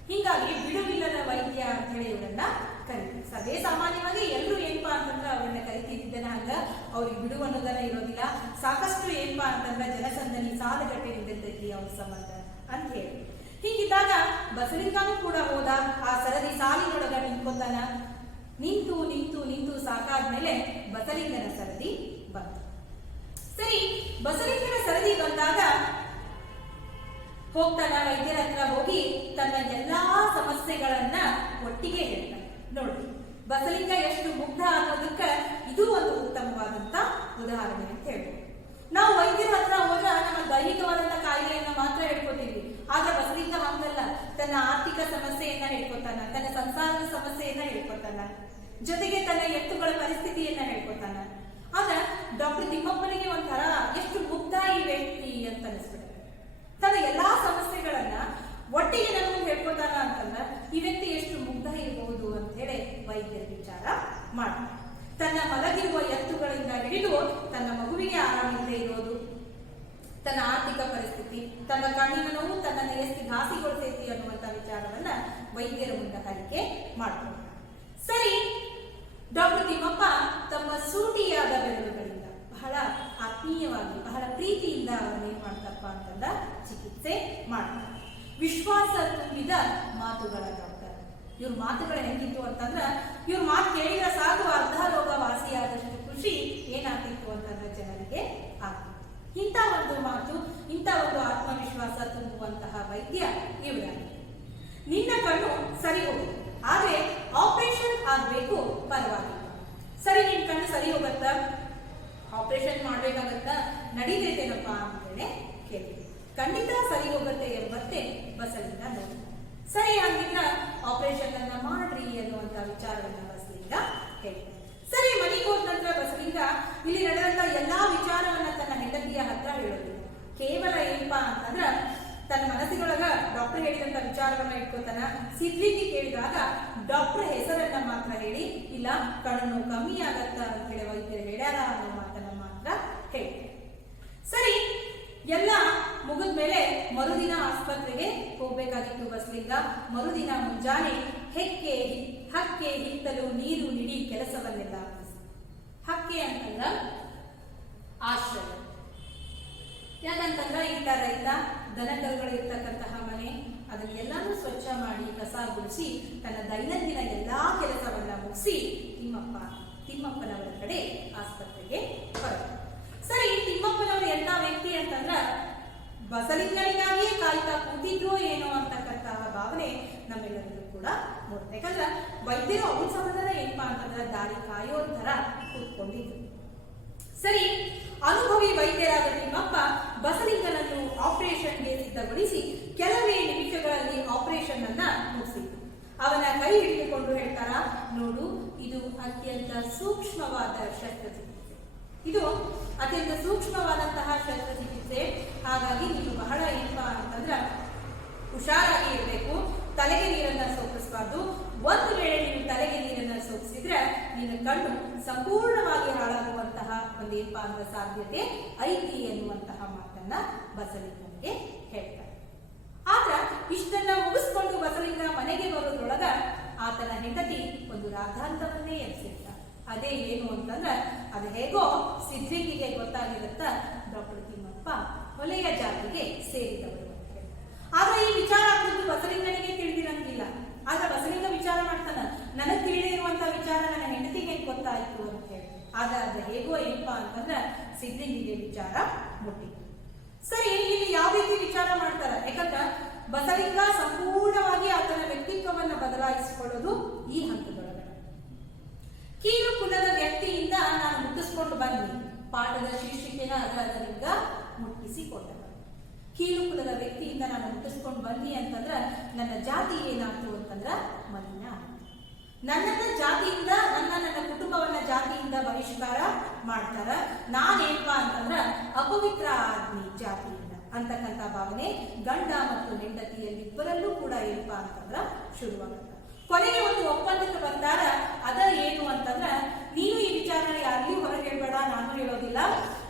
ಹೀಗಾಗಿ ಬಿಡುವಿಲ್ಲದ ವೈದ್ಯ ಅಂತ ಹೇಳಿ ಇವರನ್ನ ಕರೀತೀವಿ. ಸದೇ ಸಾಮಾನ್ಯವಾಗಿ ಎಲ್ಲರೂ ಏನಪ್ಪಾ ಅಂತಂದ್ರೆ ಅವ್ರನ್ನ ಕರಿತಿದ್ದನ ಹಂಗ ಅವ್ರಿಗೆ ಬಿಡು ಅನ್ನೋದನ್ನ ಇರೋದಿಲ್ಲ. ಸಾಕಷ್ಟು ಏನಪ್ಪಾ ಅಂತಂದ್ರೆ ಜನಸಂದಣಿ ಸಾಲಗಟ್ಟಿ ನಿಂತಿರ್ತೈತಿ ಅವ್ರ ಸಂಬಂಧ ಅಂತ ಹೇಳಿ. ಹೀಗಿದ್ದಾಗ ಬಸಲಿಂಗಾನು ಕೂಡ ಹೋದ, ಆ ಸರದಿ ಸಾಲಿನೊಳಗ ನಿಂತ್ಕೊತಾನ. ನಿಂತು ನಿಂತು ನಿಂತು ಸಾಕಾದ್ಮೇಲೆ ಬಸಲಿಂಗನ ಸರದಿ ಬಂತು. ಸರಿ, ಬಸಲಿಂಗನ ಸರದಿ ಬಂದಾಗ ಹೋಗ್ತಾನ, ವೈದ್ಯರ ಹತ್ರ ಹೋಗಿ ತನ್ನ ಎಲ್ಲಾ ಸಮಸ್ಯೆಗಳನ್ನ ಒಟ್ಟಿಗೆ ಹೇಳ್ತಾನೆ. ನೋಡಿ, ಬಸಲಿಂಗ ಎಷ್ಟು ಮುಗ್ಧ ಅನ್ನೋದಕ್ಕ ಇದು ಒಂದು ಉತ್ತಮವಾದಂತ ಉದಾಹರಣೆ ಅಂತ ಹೇಳ್ಬೋದು. ನಾವು ವೈದ್ಯರ ಹತ್ರ ಹೋದ್ರೆ ನಮ್ಮ ದೈಹಿಕವಾದಂತ ಕಾಯಿಲೆಯನ್ನ ಮಾತ್ರ ಹೇಳ್ಕೊತೀವಿ. ಆದ್ರೆ ಬಸಲಿಂಗ ಹಂಗಲ್ಲ, ತನ್ನ ಆರ್ಥಿಕ ಸಮಸ್ಯೆಯನ್ನ ಹೇಳ್ಕೊತಾನ, ತನ್ನ ಸಂಸಾರದ ಸಮಸ್ಯೆಯನ್ನ ಹೇಳ್ಕೊತಾನ, ಜೊತೆಗೆ ತನ್ನ ಎತ್ತುಗಳ ಪರಿಸ್ಥಿತಿಯನ್ನ ಹೇಳ್ಕೊತಾನ. ಆಗ ಡಾಕ್ಟರ್ ತಿಮ್ಮಪ್ಪನಿಗೆ ಒಂಥರ ಎಷ್ಟು ಮುಗ್ಧ ಈ ವ್ಯಕ್ತಿ ಅಂತ ಅನಿಸ್ಬಿಡುತ್ತೆ. ತನ್ನ ಎಲ್ಲಾ ಸಮಸ್ಯೆಗಳನ್ನ ಒಟ್ಟಿಗೆ ನಮಗೆ ಹೇಳ್ಕೊತಾನ ಅಂತಂದ್ರ ಈ ವ್ಯಕ್ತಿ ಎಷ್ಟು ಮುಗ್ಧ ಇರಬಹುದು ಅಂತ ಹೇಳಿ ವೈದ್ಯರ ವಿಚಾರ ಮಾಡ್ತಾರೆ. ತನ್ನ ಮಲಗಿರುವ ಎತ್ತುಗಳಿಂದ ಹಿಡಿದು ತನ್ನ ಮಗುವಿಗೆ ಆರಾಮಿಲ್ಲದೆ ಇರೋದು, ತನ್ನ ಆರ್ಥಿಕ ಪರಿಸ್ಥಿತಿ, ತನ್ನ ಕಣ್ಣಿನ ನೋವು ತನ್ನನ್ನು ಎಷ್ಟು ಘಾಸಿಗೊಳಿಸೈತಿ ಅನ್ನುವಂತ ವಿಚಾರವನ್ನ ವೈದ್ಯರ ಮುಂದೆ ಹರಿಕೆ ಮಾಡ್ತಾರೆ. ಸರಿ, ಡಾಕ್ಟರ್ ತಿಮ್ಮಪ್ಪ ತಮ್ಮ ಸೂಟಿಯಾದ ಬೆರಳುಗಳಿಂದ ಬಹಳ ಆತ್ಮೀಯವಾಗಿ ಬಹಳ ಪ್ರೀತಿಯಿಂದ ಅವರನ್ನೇನ್ ಮಾಡ್ತಪ್ಪ ಅಂತಂದ ಚಿಕಿತ್ಸೆ ಮಾಡ್ತಾರೆ. ವಿಶ್ವಾಸ ತುಂಬಿದ ಮಾತುಗಳ ಡಾಕ್ಟರ್. ಇವ್ರ ಮಾತುಗಳು ಹೆಂಗಿತ್ತು ಅಂತಂದ್ರ ಇವ್ರ ಮಾತು ಕೇಳಿದ್ರೆ ಸಾಕು ಅರ್ಧ ರೋಗ ವಾಸಿಯಾದಷ್ಟು ಖುಷಿ ಏನಾಗ್ತಿತ್ತು ಅಂತಂದ್ರೆ ಜನರಿಗೆ ಆಗ್ತಿತ್ತು. ಇಂಥ ಒಂದು ಮಾತು, ಇಂಥ ಒಂದು ಆತ್ಮವಿಶ್ವಾಸ ತುಂಬುವಂತಹ ವೈದ್ಯ ಇವರಾಗಿ. ನಿನ್ನ ಕಣ್ಣು ಸರಿ ಹೋಗುತ್ತೆ, ಆದ್ರೆ ಆಪರೇಷನ್ ಆಗ್ಬೇಕು, ಪರವಾಗಿಲ್ಲ. ಸರಿ, ನಿನ್ ಕಣ್ಣು ಸರಿ ಹೋಗತ್ತ, ಆಪರೇಷನ್ ಮಾಡ್ಬೇಕಾಗತ್ತ, ನಡೀತೈತೇನಪ್ಪ ಅಂತೇಳಿ ಕೇಳಿ. ಖಂಡಿತ ಸರಿ ಹೋಗುತ್ತೆ ಎಂಬತ್ತೆ ಬಸಲಿಂಗ ನೋಡಿ. ಸರಿ, ಹಾಗಿದ್ರ ಆಪರೇಷನ್ ಅನ್ನ ಮಾಡ್ರಿ ಅನ್ನುವಂತ ವಿಚಾರವನ್ನ ಬಸಲಿಂಗ ಹೇಳಿ. ಸರಿ, ಮನೆಗೆ ಹೋದ ನಂತರ ಬಸಲಿಂಗ ಇಲ್ಲಿ ನಡೆದಂತ ಎಲ್ಲಾ ವಿಚಾರವನ್ನ ತನ್ನ ಹೆಂಡತಿಯ ಹತ್ರ ಹೇಳೋದು. ಕೇವಲ ಏನಪ್ಪಾ ಅಂತಂದ್ರ ತನ್ನ ಮನಸ್ಸಿನೊಳಗ ಡಾಕ್ಟರ್ ಹೇಳಿದಂತ ವಿಚಾರವನ್ನ ಇಟ್ಕೋತಾನ. ಸಿದ್ಲಿಕ್ಕೆ ಕೇಳಿದಾಗ ಡಾಕ್ಟರ್ ಹೆಸರನ್ನ ಮಾತ್ರ ಹೇಳಿ, ಇಲ್ಲ ಕಣ್ಣು ಕಮ್ಮಿ ಆಗತ್ತ ಅಂತ ಹೇಳಿ ವೈದ್ಯರು ಹೇಳ್ಯಾರ ಅನ್ನೋ ಮಾತನ್ನ ಮಾತ್ರ ಹೇಳಿ. ಸರಿ, ಎಲ್ಲ ಮುಗಿದ್ಮೇಲೆ ಮರುದಿನ ಆಸ್ಪತ್ರೆಗೆ ಹೋಗ್ಬೇಕಾಗಿತ್ತು ಬಸಲಿಂಗ. ಮರುದಿನ ಮುಂಜಾನೆ ಹಕ್ಕೆ ಹಿತ್ತಲು ನೀರು ನಿಡಿ ಕೆಲಸವನ್ನೆಲ್ಲ ಹಕ್ಕೆ ಅಂತಂದ್ರ ಆಶ್ರಯ. ಯಾಕಂತಂದ್ರ ಈತ ರೈತ, ದನಕರುಗಳು ಇರ್ತಕ್ಕಂತಹ ಮನೆ, ಅದನ್ನೆಲ್ಲಾನು ಸ್ವಚ್ಛ ಮಾಡಿ ಕಸ ಗುಡಿಸಿ ತನ್ನ ದೈನಂದಿನ ಎಲ್ಲಾ ಕೆಲಸವನ್ನ ಮುಗಿಸಿ ತಿಮ್ಮಪ್ಪನವರ ಕಡೆ ಆಸ್ಪತ್ರೆಗೆ ಹೊರಟ. ಸರಿ, ತಿಮ್ಮಪ್ಪನವರು ಎಂತ ವ್ಯಕ್ತಿ ಅಂತಂದ್ರ ಬಸಲಿಂಗನಿಗಾಗಿಯೇ ಕಾಯ್ತಾ ಕೂತಿದ್ರು ಏನೋ ಅಂತಕ್ಕಂತಹ ಭಾವನೆ ನಮ್ಮೆಲ್ಲರಿಗೂ ಕೂಡ ಮೂಡುತ್ತೆ. ಯಾಕಂದ್ರ ವೈದ್ಯರು ಅವ್ರ ಸಂಬಂಧದ ಏನಪ್ಪಾ ಅಂತಂದ್ರ ದಾರಿ ಕಾಯೋ ತರ ಕೂತ್ಕೊಂಡಿದ್ರು. ಸರಿ, ಅನುಭವಿ ವೈದ್ಯರಾದ ತಿಮ್ಮಪ್ಪ ಬಸಲಿಂಗನನ್ನು ಆಪರೇಷನ್ಗೆ ಸಿದ್ಧಗೊಳಿಸಿ ಕೆಲವೇ ನಿಮಿಷಗಳಲ್ಲಿ ಆಪರೇಷನ್ ಅನ್ನ ಮುಗಿಸಿದ್ರು. ಅವನ ಕೈ ಹಿಡಿದುಕೊಂಡು ಹೇಳ್ತಾರ, ನೋಡು, ಇದು ಅತ್ಯಂತ ಸೂಕ್ಷ್ಮವಾದ ಶಸ್ತ್ರಚಿಕಿತ್ಸೆ, ಇದು ಅತ್ಯಂತ ಸೂಕ್ಷ್ಮವಾದಂತಹ ಶಸ್ತ್ರಚಿಕಿತ್ಸೆ. ಹಾಗಾಗಿ ನೀನು ಬಹಳ ಏನಪ್ಪಾ ಅಂತಂದ್ರ ಹುಷಾರಾಗಿ ಇರಬೇಕು. ತಲೆಗೆ ನೀರನ್ನ ಸೋಕಿಸಬಾರ್ದು. ಒಂದು ವೇಳೆ ನೀನು ತಲೆಗೆ ನೀರನ್ನ ಸೋಕಿಸಿದ್ರೆ ನಿನ್ನ ಕಣ್ಣು ಸಂಪೂರ್ಣವಾಗಿ ಹಾಳಾಗುವಂತಹ ಒಂದೇನಪ್ಪಾ ಅಂತ ಸಾಧ್ಯತೆ ಐತಿ ಎನ್ನುವಂತಹ ಮಾತನ್ನ ಬಸಲಿಂಗನಿಗೆ ಹೇಳ್ತಾರೆ. ಆದ್ರ ಇಷ್ಟನ್ನ ಮುಗಿಸ್ಕೊಂಡು ಬಸಲಿಂಗ ಮನೆಗೆ ಬರೋದ್ರೊಳಗ ಆತನ ಹೆಂಡತಿ ಒಂದು ರಾಧಾಂತವನ್ನೇ ಎಬ್ಸಿರ್ತಾರೆ. ಅದೇ ಏನು ಅಂತಂದ್ರ ಅದು ಹೇಗೋ ಸಿದ್ಲಿಂಗಿಗೆ ಗೊತ್ತಾಗಿರುತ್ತ ಡಾಕ್ಟರ್ ತಿಮ್ಮಪ್ಪ ಹೊಲೆಯ ಜಾತಿಗೆ ಸೇರಿದವರು ಅಂತ ಹೇಳಿ. ಆದ್ರೆ ಈ ವಿಚಾರ ಕುರಿತು ಬಸಲಿಂಗನಿಗೆ ತಿಳಿದಿರಂಗಿಲ್ಲ. ಆದ್ರೆ ಬಸಲಿಂಗ ವಿಚಾರ ಮಾಡ್ತಾನ, ನನಗ್ ತಿಳಿದೇ ಇರುವಂತ ವಿಚಾರ ನನ್ನ ಹೆಂಡತಿಗೆ ಗೊತ್ತಾಯ್ತು ಅಂತ ಹೇಳಿ. ಆದ್ರೆ ಅದು ಹೇಗೋ ಏನಪ್ಪಾ ಅಂತಂದ್ರ ಸಿದ್ಲಿಂಗಿಗೆ ವಿಚಾರ ಮುಟ್ಟಿತ್ತು. ಸರಿ, ಇಲ್ಲಿ ಯಾವ ರೀತಿ ವಿಚಾರ ಮಾಡ್ತಾರ? ಯಾಕಂದ್ರ ಬಸಲಿಂಗ ಸಂಪೂರ್ಣವಾಗಿ ಆತನ ವ್ಯಕ್ತಿತ್ವವನ್ನ ಬದಲಾಯಿಸಿಕೊಳ್ಳೋದು ಈ ಹಂತದೊಳಗಡೆ. ಕೀಲು ಕುಲದ ವ್ಯಕ್ತಿಯಿಂದ ನಾನು ಮುಟ್ಟಿಸ್ಕೊಂಡು ಬಂದಿ, ಪಾಠದ ಶೀರ್ಷಿಕೆನ ಅದರಿಂದ ಮುಟ್ಟಿಸಿಕೊಂಡ. ಕೀಲು ಕುಲದ ವ್ಯಕ್ತಿಯಿಂದ ನಾನು ಮುಟ್ಟಿಸ್ಕೊಂಡು ಬನ್ನಿ ಅಂತಂದ್ರ ನನ್ನ ಜಾತಿ ಏನಾಗ್ತು ಅಂತಂದ್ರ ಮಲಿನ ಆಯ್ತು. ನನ್ನ ಜಾತಿಯಿಂದ ನನ್ನ ಕುಟುಂಬವನ್ನ ಜಾತಿಯಿಂದ ಬಹಿಷ್ಕಾರ ಮಾಡ್ತಾರ. ನಾನೇನ್ಪಾ ಅಂತಂದ್ರ ಅಪವಿತ್ರ ಆದ್ನಿ ಜಾತಿಯಿಂದ ಅಂತಕ್ಕಂಥ ಭಾವನೆ ಗಂಡ ಮತ್ತು ಹೆಂಡತಿಯಲ್ಲಿ ಇಬ್ಬರಲ್ಲೂ ಕೂಡ ಏನಪ್ಪಾ ಅಂತಂದ್ರ ಶುರುವಾಗುತ್ತೆ. ಕೊನೆಗೆ ಒಂದು ಒಪ್ಪಂದಕ್ಕೆ ಬಂದಾರ. ಅದ ಏನು ಅಂತಂದ್ರ, ನೀನು ಈ ವಿಚಾರನ ಯಾರಿಗೂ ಹೊರಗೆ ಹೇಳ್ಬೇಡ, ನಾನು ಹೇಳೋದಿಲ್ಲ.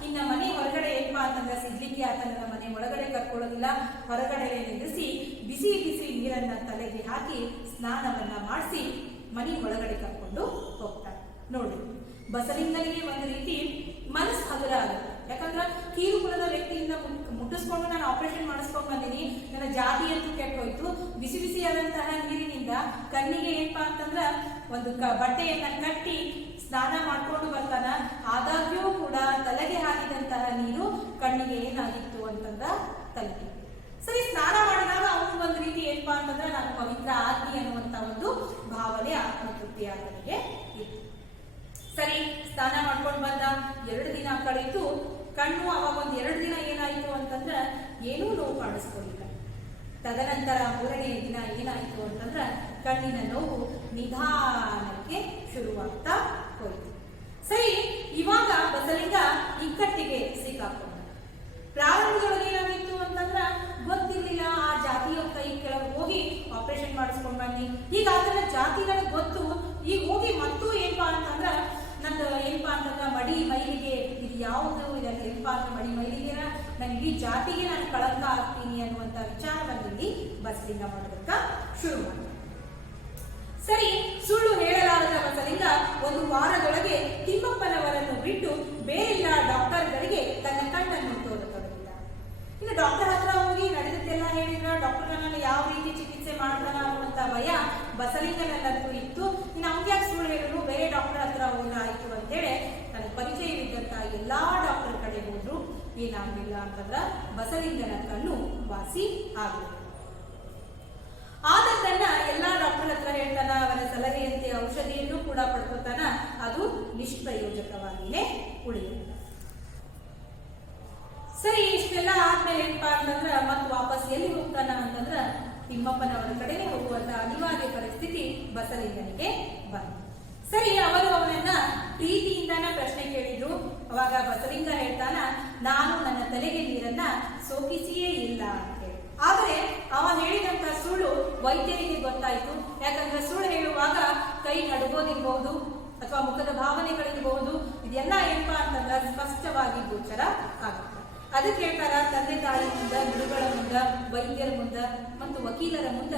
ಇನ್ನ ಮನೆ ಹೊರಗಡೆ ಏನಪ್ಪಾ ಅಂತಂದ್ರ ಸಿಗ್ಲಿಕ್ಕೆ ಆತನ ಮನೆ ಒಳಗಡೆ ಕರ್ಕೊಳ್ಳೋದಿಲ್ಲ, ಹೊರಗಡೆ ನಿಲ್ಲಿಸಿ ಬಿಸಿ ಬಿಸಿ ನೀರನ್ನ ತಲೆಗೆ ಹಾಕಿ ಸ್ನಾನವನ್ನ ಮಾಡಿಸಿ ಮನೆ ಒಳಗಡೆ ಕರ್ಕೊಂಡು ಹೋಗ್ತಾರೆ. ನೋಡಿ, ಬಸಲಿಂಗನಿಗೆ ಒಂದು ರೀತಿ ಮನಸ್ಸು ಹಗುರ ಆಗುತ್ತೆ. ಯಾಕಂದ್ರೆ ಕೀರು ಕುಲದ ವ್ಯಕ್ತಿಯಿಂದ ಮುಟ್ಟಿಸ್ಕೊಂಡು ನಾನು ಆಪರೇಷನ್ ಮಾಡಿಸ್ಕೊಂಡು ಬಂದೀನಿ, ನನ್ನ ಜಾತಿ ಅಂತೂ ಕೆಟ್ಟು ಹೋಯ್ತು. ಬಿಸಿ ಬಿಸಿಯಾದಂತಹ ನೀರಿನಿಂದ ಕಣ್ಣಿಗೆ ಏನಪ್ಪಾ ಅಂತಂದ್ರ ಒಂದು ಬಟ್ಟೆಯನ್ನ ಕಟ್ಟಿ ಸ್ನಾನ ಮಾಡ್ಕೊಂಡು ಬರ್ತಾನ. ಆದಾಗ್ಯೂ ಕೂಡ ತಲೆಗೆ ಹಾಕಿದಂತಹ ನೀರು ಕಣ್ಣಿಗೆ ಏನಾಗಿತ್ತು ಅಂತಂದ್ರ ತಲೆಗೆ. ಸರಿ, ಸ್ನಾನ ಮಾಡಿದಾಗ ಅವನು ಒಂದು ರೀತಿ ಏನಪ್ಪಾ ಅಂತಂದ್ರೆ ನಾನು ಪವಿತ್ರ ಆದ್ನಿ ಅನ್ನುವಂತ ಒಂದು ಭಾವನೆ ಆತ್ಮತೃಪ್ತಿ ಆತನಿಗೆ ಇತ್ತು. ಸರಿ, ಸ್ನಾನ ಮಾಡ್ಕೊಂಡು ಬಂದ. 2 ದಿನ ಕಳೀತು. ಕಣ್ಣು ಅವಾಗ ಒಂದ್ 2 ದಿನ ಏನಾಯ್ತು ಅಂತಂದ್ರ ಏನೂ ನೋವು ಕಾಣಿಸ್ಕೊಳ್ಳಿಲ್ಲ. ತದನಂತರ 3ನೇ ದಿನ ಏನಾಯ್ತು ಅಂತಂದ್ರ ಕಣ್ಣಿನ ನೋವು ನಿಧಾನಕ್ಕೆ ಶುರುವಾಗ್ತಾ ಹೋಯ್ತು. ಸರಿ, ಇವಾಗ ಬಸಲಿಂಗ ಇಕ್ಕಟ್ಟಿಗೆ ಸಿಕ್ಕಾಕೊಂಡ. ಪ್ರಾರಂಭದೊಳಗೆ ಏನಾಗಿತ್ತು ಅಂತಂದ್ರ ಗೊತ್ತಿರ್ಲಿಲ್ಲ. ಆ ಜಾತಿಯ ಕೈ ಕೆಳಗೆ ಹೋಗಿ ಆಪರೇಷನ್ ಮಾಡಿಸ್ಕೊಂಡ್ ಬನ್ನಿ. ಈಗ ಅದನ್ನ ಜಾತಿಗಳಿಗೆ ಗೊತ್ತು. ಈಗ ಹೋಗಿ ಮತ್ತೂ ಏನಪ್ಪಾ ಅಂತಂದ್ರ ನಂದು ಏನಪ್ಪಾ ಅಂತಂದ್ರ ಮಡಿ ಮೈಲಿಗೆ ಇದು ಯಾವುದು ಇದೆಲ್ಲ ಏನಪ್ಪಾ ಅಂತ ಮಡಿ ಮೈಲಿಗೆ ನಾನು ಇಡೀ ಜಾತಿಗೆ ನಾನು ಕಳಂಕ ಆಗ್ತೀನಿ ಅನ್ನುವಂತ ವಿಚಾರದಲ್ಲಿ ಬಸಲಿಂಗ ಮಾಡೋದಕ್ಕ ಶುರು ಮಾಡಿದ. ಸರಿ, ಸುಳ್ಳು ಹೇಳಲಾರದ ಬಸಲಿಂಗ 1 ವಾರದೊಳಗೆ ತಿಮ್ಮಪ್ಪನವರನ್ನು ಬಿಟ್ಟು ಬೇರೆಲ್ಲ ಡಾಕ್ಟರ್ಗಳಿಗೆ ತನ್ನ ಕಣ್ಣನ್ನು ತೋರತೊಡಗಿದ. ಇನ್ನು ಡಾಕ್ಟರ್ ಹತ್ರ ಹೋಗಿ ನಡೆದದ್ದೆಲ್ಲ ಹೇಳಿದ್ರ. ಡಾಕ್ಟರ್ ನನ್ನ ಯಾವ ರೀತಿ ಚಿಕಿತ್ಸೆ ಮಾಡ್ತಾನ ಅನ್ನುವಂತ ಭಯ ಬಸಲಿಂಗನಲ್ಲಂತೂ ಇತ್ತು. ಇನ್ನು ಅವ್ಗೆ ಯಾಕೆ ಸುಳ್ಳು ಹೇಳಲು, ಬೇರೆ ಡಾಕ್ಟರ್ ಹತ್ರ ಹೋಗಾಯ್ತು ಅಂತೇಳಿ ನನಗೆ ಪರಿಚಯವಿದ್ದಂತ ಎಲ್ಲಾ ಡಾಕ್ಟರ್ ಕಡೆ ಹೋದ್ರು. ಏನಾಗಲಿಲ್ಲ ಅಂತಂದ್ರ ಬಸಲಿಂಗನ ಕಣ್ಣು ವಾಸಿ ಆಗಲಿಲ್ಲ. ಆದದ್ದನ್ನ ಎಲ್ಲಾ ಡಾಕ್ಟರ್ ಹತ್ರ ಹೇಳ್ತಾನ. ಅವರ ಸಲಹೆಯಂತೆ ಔಷಧಿಯನ್ನು ಕೂಡ ಪಡ್ಕೋತಾನ. ಅದು ನಿಷ್ಪ್ರಯೋಜಕವಾಗಿಯೇ ಉಳಿಯುತ್ತೆ. ಸರಿ, ಇಷ್ಟೆಲ್ಲ ಆದ್ಮೇಲೆ ಏನಪ್ಪಾ ಅಂತಂದ್ರ ಮತ್ ವಾಪಸ್ ಎಲ್ಲಿ ಹೋಗ್ತಾನ ಅಂತಂದ್ರ ತಿಮ್ಮಪ್ಪನವರ ಕಡೆನೆ ಹೋಗುವಂತ ಅನಿವಾರ್ಯ ಪರಿಸ್ಥಿತಿ ಬಸಲಿಂಗನಿಗೆ ಬಂತು. ಸರಿ, ಅವರು ಅವನನ್ನ ಪ್ರೀತಿಯಿಂದಾನ ಪ್ರಶ್ನೆ ಕೇಳಿದ್ರು. ಅವಾಗ ಬಸಲಿಂಗ ಹೇಳ್ತಾನ, ನಾನು ನನ್ನ ತಲೆಗೆ ನೀರನ್ನ ಸೋಕಿಸಿಯೇ ಇಲ್ಲ ಅಂತೇಳಿ. ಆದರೆ ಅವ ಹೇಳಿದಂತ ಸುಳ್ಳು ವೈದ್ಯರಿಗೆ ಗೊತ್ತಾಯ್ತು. ಯಾಕಂದ್ರೆ ಸುಳ್ಳು ಹೇಳುವಾಗ ಕೈ ನಡುಗೋದಿರಬಹುದು ಅಥವಾ ಮುಖದ ಭಾವನೆಗಳಿರಬಹುದು. ಇದೆಲ್ಲ ಏನಪ್ಪಾ ಅಂತಂದ್ರೆ ಸ್ಪಷ್ಟವಾಗಿ ಗೋಚರ ಆಗುತ್ತೆ. ಅದಕ್ಕೆ ಹೇಳ್ತಾರ, ತಂದೆ ತಾಯಿ ಮುಂದ, ಗುರುಗಳ ಮುಂದ, ವೈದ್ಯರ ಮುಂದ ಮತ್ತು ವಕೀಲರ ಮುಂದ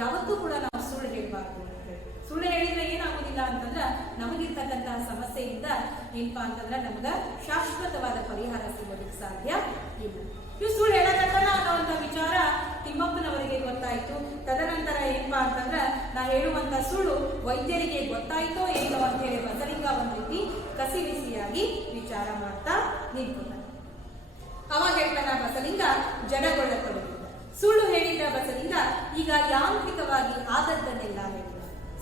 ಯಾವತ್ತೂ ಕೂಡ ನಾವು ಸುಳ್ಳು ಹೇಳಬಾರ್ದು. ಸುಳ್ಳು ಹೇಳಿದ್ರೆ ಏನಾಗುದಿಲ್ಲ ಅಂತಂದ್ರ ನಮಗಿರ್ತಕ್ಕಂತಹ ಸಮಸ್ಯೆಯಿಂದ ಏನಪ್ಪಾ ಅಂತಂದ್ರ ನಮಗ ಶಾಶ್ವತವಾದ ಪರಿಹಾರ ಸಿಗೋದಕ್ಕೆ ಸಾಧ್ಯ ಇಲ್ಲ. ಇವು ಸುಳ್ಳು ಹೇಳಕತ್ತಾನ ಅನ್ನುವಂತ ವಿಚಾರ ತಿಮ್ಮಪ್ಪನವರಿಗೆ ಗೊತ್ತಾಯ್ತು. ತದನಂತರ ಏನಪ್ಪಾ ಅಂತಂದ್ರ ನಾ ಹೇಳುವಂತ ಸುಳ್ಳು ವೈದ್ಯರಿಗೆ ಗೊತ್ತಾಯ್ತೋ ಏನೋ ಅಂತ ಹೇಳಿ ಬಸಲಿಂಗ ಒಂದ್ ರೀತಿ ಕಸಿವಿಸಿಯಾಗಿ ವಿಚಾರ ಮಾಡ್ತಾ ನಿಂತ್ಕೊಂಡ. ಅವಾಗ ಹೇಳ್ತಾನ ಬಸಲಿಂಗ ಜಡಗೊಳ್ಳತೊಡಗಿದ. ಸುಳ್ಳು ಹೇಳಿದ ಬಸಲಿಂಗ ಈಗ ಯಾಂತ್ರಿಕವಾಗಿ ಆದದ್ದನ್ನೆಲ್ಲ ಹೇಳಿದ.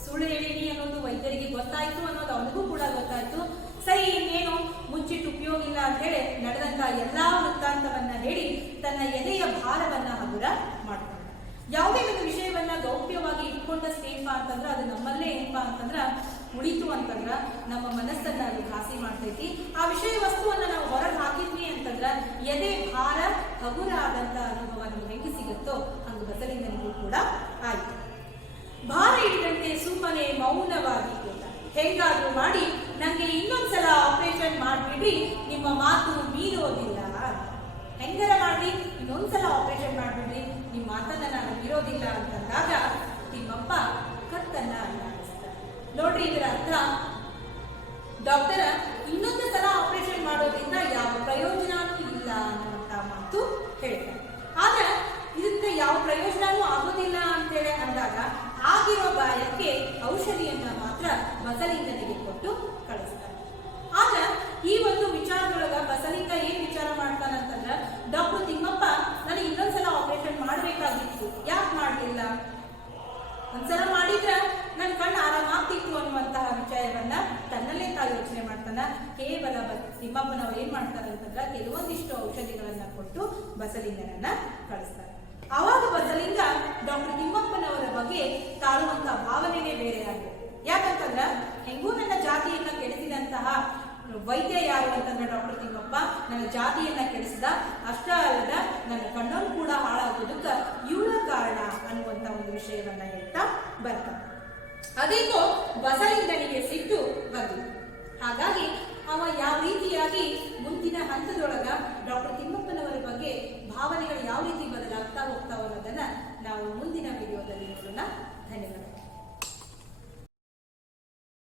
ಸುಳ್ಳು ಹೇಳಿನಿ ಅನ್ನೋದು ವೈದ್ಯರಿಗೆ ಗೊತ್ತಾಯ್ತು ಅನ್ನೋದು ಅವನಿಗೂ ಕೂಡ ಗೊತ್ತಾಯ್ತು. ಸರಿ, ಇನ್ನೇನು ಮುಚ್ಚಿಟ್ಟು ಉಪಯೋಗ ಇಲ್ಲ ಅಂತ ಹೇಳಿ ನಡೆದಂತ ಎಲ್ಲಾ ವೃತ್ತಾಂತವನ್ನ ಹೇಳಿ ತನ್ನ ಎದೆಯ ಭಾರವನ್ನ ಹಗುರ ಮಾಡ್ಕೊಂಡ. ಯಾವುದೇ ಒಂದು ವಿಷಯವನ್ನ ಗೌಪ್ಯವಾಗಿ ಇಟ್ಕೊಂಡಷ್ಟು ಏನಪ್ಪಾ ಅಂತಂದ್ರ ಅದು ನಮ್ಮಲ್ಲೇ ಏನಪ್ಪಾ ಅಂತಂದ್ರ ಉಳಿತು ಅಂತಂದ್ರ ನಮ್ಮ ಮನಸ್ಸನ್ನ ಅದು ಘಾಸಿ ಮಾಡ್ತೈತಿ. ಆ ವಿಷಯ ವಸ್ತುವನ್ನ ನಾವು ಹೊರಗೆ ಹಾಕಿದ್ವಿ ಅಂತಂದ್ರ ಎದೆ ಭಾರ ಹಗುರ ಆದಂತ ಅನುಭವ ನಮ್ಗೆ ಹೆಂಗೆ ಸಿಗುತ್ತೋ ಹಂಗ ಬಸಲಿಂಗನಿಗೂ ಕೂಡ ಆಯ್ತು. ಭಾರ ಹಿಡಿದಂತೆ ಸುಮ್ಮನೆ ಮೌನವಾಗಿ ಕೂತ. ಹೆಂಗಾದ್ರೂ ಮಾಡಿ ನಂಗೆ ಇನ್ನೊಂದ್ಸಲ ಆಪರೇಷನ್ ಮಾಡ್ಬಿಡ್ರಿ, ನಿಮ್ಮ ಮಾತು ಮೀರೋದಿಲ್ಲ. ಹೆಂಗಾರ ಮಾಡ್ರಿ, ಇನ್ನೊಂದ್ಸಲ ಆಪರೇಷನ್ ಮಾಡ್ಬಿಡ್ರಿ, ನಿಮ್ಮ ಮಾತನ್ನ ನಾನು ಮೀರೋದಿಲ್ಲ ಅಂತಂದಾಗ ತಿಮ್ಮಪ್ಪ ಕತ್ತನ್ನ ಅಲ್ಲಾಡಿಸ್ತಾರೆ. ನೋಡ್ರಿ, ಇದರ ಅರ್ಥ ಡಾಕ್ಟರ ಇನ್ನೊಂದು ಸಲ ಆಪರೇಷನ್ ಮಾಡೋದ್ರಿಂದ ಯಾವ ಪ್ರಯೋಜನನೂ ಇಲ್ಲ ಅನ್ನುವಂತ ಮಾತು ಹೇಳ್ತಾರೆ. ಆದ್ರೆ ಇದರಿಂದ ಯಾವ ಪ್ರಯೋಜನನೂ ಆಗೋದಿಲ್ಲ ಅಂತೇಳಿ ಅಂದಾಗ ಆಗಿರೋ ಗಾಯಕ್ಕೆ ಔಷಧಿಯನ್ನ ಮಾತ್ರ ಬಸಲಿಂಗನಿಗೆ ಕೊಟ್ಟು ಕಳಿಸ್ತಾರೆ. ಆಗ ಈ ಒಂದು ವಿಚಾರದೊಳಗ ಬಸಲಿಂಗ ಏನ್ ವಿಚಾರ ಮಾಡ್ತಾನಂತಂದ್ರ, ಡಾಕ್ಟರ್ ತಿಮ್ಮಪ್ಪ ನನಗೆ ಇನ್ನೊಂದ್ಸಲ ಆಪರೇಷನ್ ಮಾಡ್ಬೇಕಾಗಿತ್ತು, ಯಾಕೆ ಮಾಡ್ಲಿಲ್ಲ? ಒಂದ್ಸಲ ಮಾಡಿದ್ರ ನನ್ನ ಕಣ್ಣು ಆರಾಮಾಗ್ತಿತ್ತು ಅನ್ನುವಂತಹ ವಿಷಯವನ್ನ ತನ್ನಲ್ಲೇ ತಾನು ಯೋಚನೆ ಮಾಡ್ತಾನ. ಕೇವಲ ತಿಮ್ಮಪ್ಪನವ್ರು ಏನ್ ಮಾಡ್ತಾರೆ ಅಂತಂದ್ರ ಕೆಲವೊಂದಿಷ್ಟು ಔಷಧಿಗಳನ್ನ ಕೊಟ್ಟು ಬಸಲಿಂಗನನ್ನ ಕಳಿಸ್ತಾರೆ. ಅವಾಗ ಬಸಲಿಂಗ ಬಗ್ಗೆ ತಾಳುವಂತ ಭಾವನೆನೇ ಬೇರೆಯಾಗಿದೆ. ಯಾಕಂತಂದ್ರ ಹೆಂಗೂ ನನ್ನ ಜಾತಿಯನ್ನ ಕೆಡಿಸಿದಂತಹ ವೈದ್ಯ ಯಾರು ಅಂತಂದ್ರೆ ಡಾಕ್ಟರ್ ತಿಮ್ಮಪ್ಪ ನನ್ನ ಜಾತಿಯನ್ನ ಕೆಡಿಸಿದ, ಅಷ್ಟ ಅಲ್ಲದ ನನ್ನ ಕಣ್ಣನ್ನು ಕೂಡ ಹಾಳಾಗೋದಕ್ಕ ಇವಳ ಕಾರಣ ಅನ್ನುವಂತ ಒಂದು ವಿಷಯವನ್ನ ಹೇಳ್ತಾ ಬರ್ತಾನೆ. ಅದೇಕೋ ಬಸಲಿಂಗನಿಗೆ ಸಿಟ್ಟು ಬಂದಿತ್ತು. ಹಾಗಾಗಿ ಅವ ಯಾವ ರೀತಿಯಾಗಿ ಮುಂದಿನ ಹಂತದೊಳಗ ಡಾಕ್ಟರ್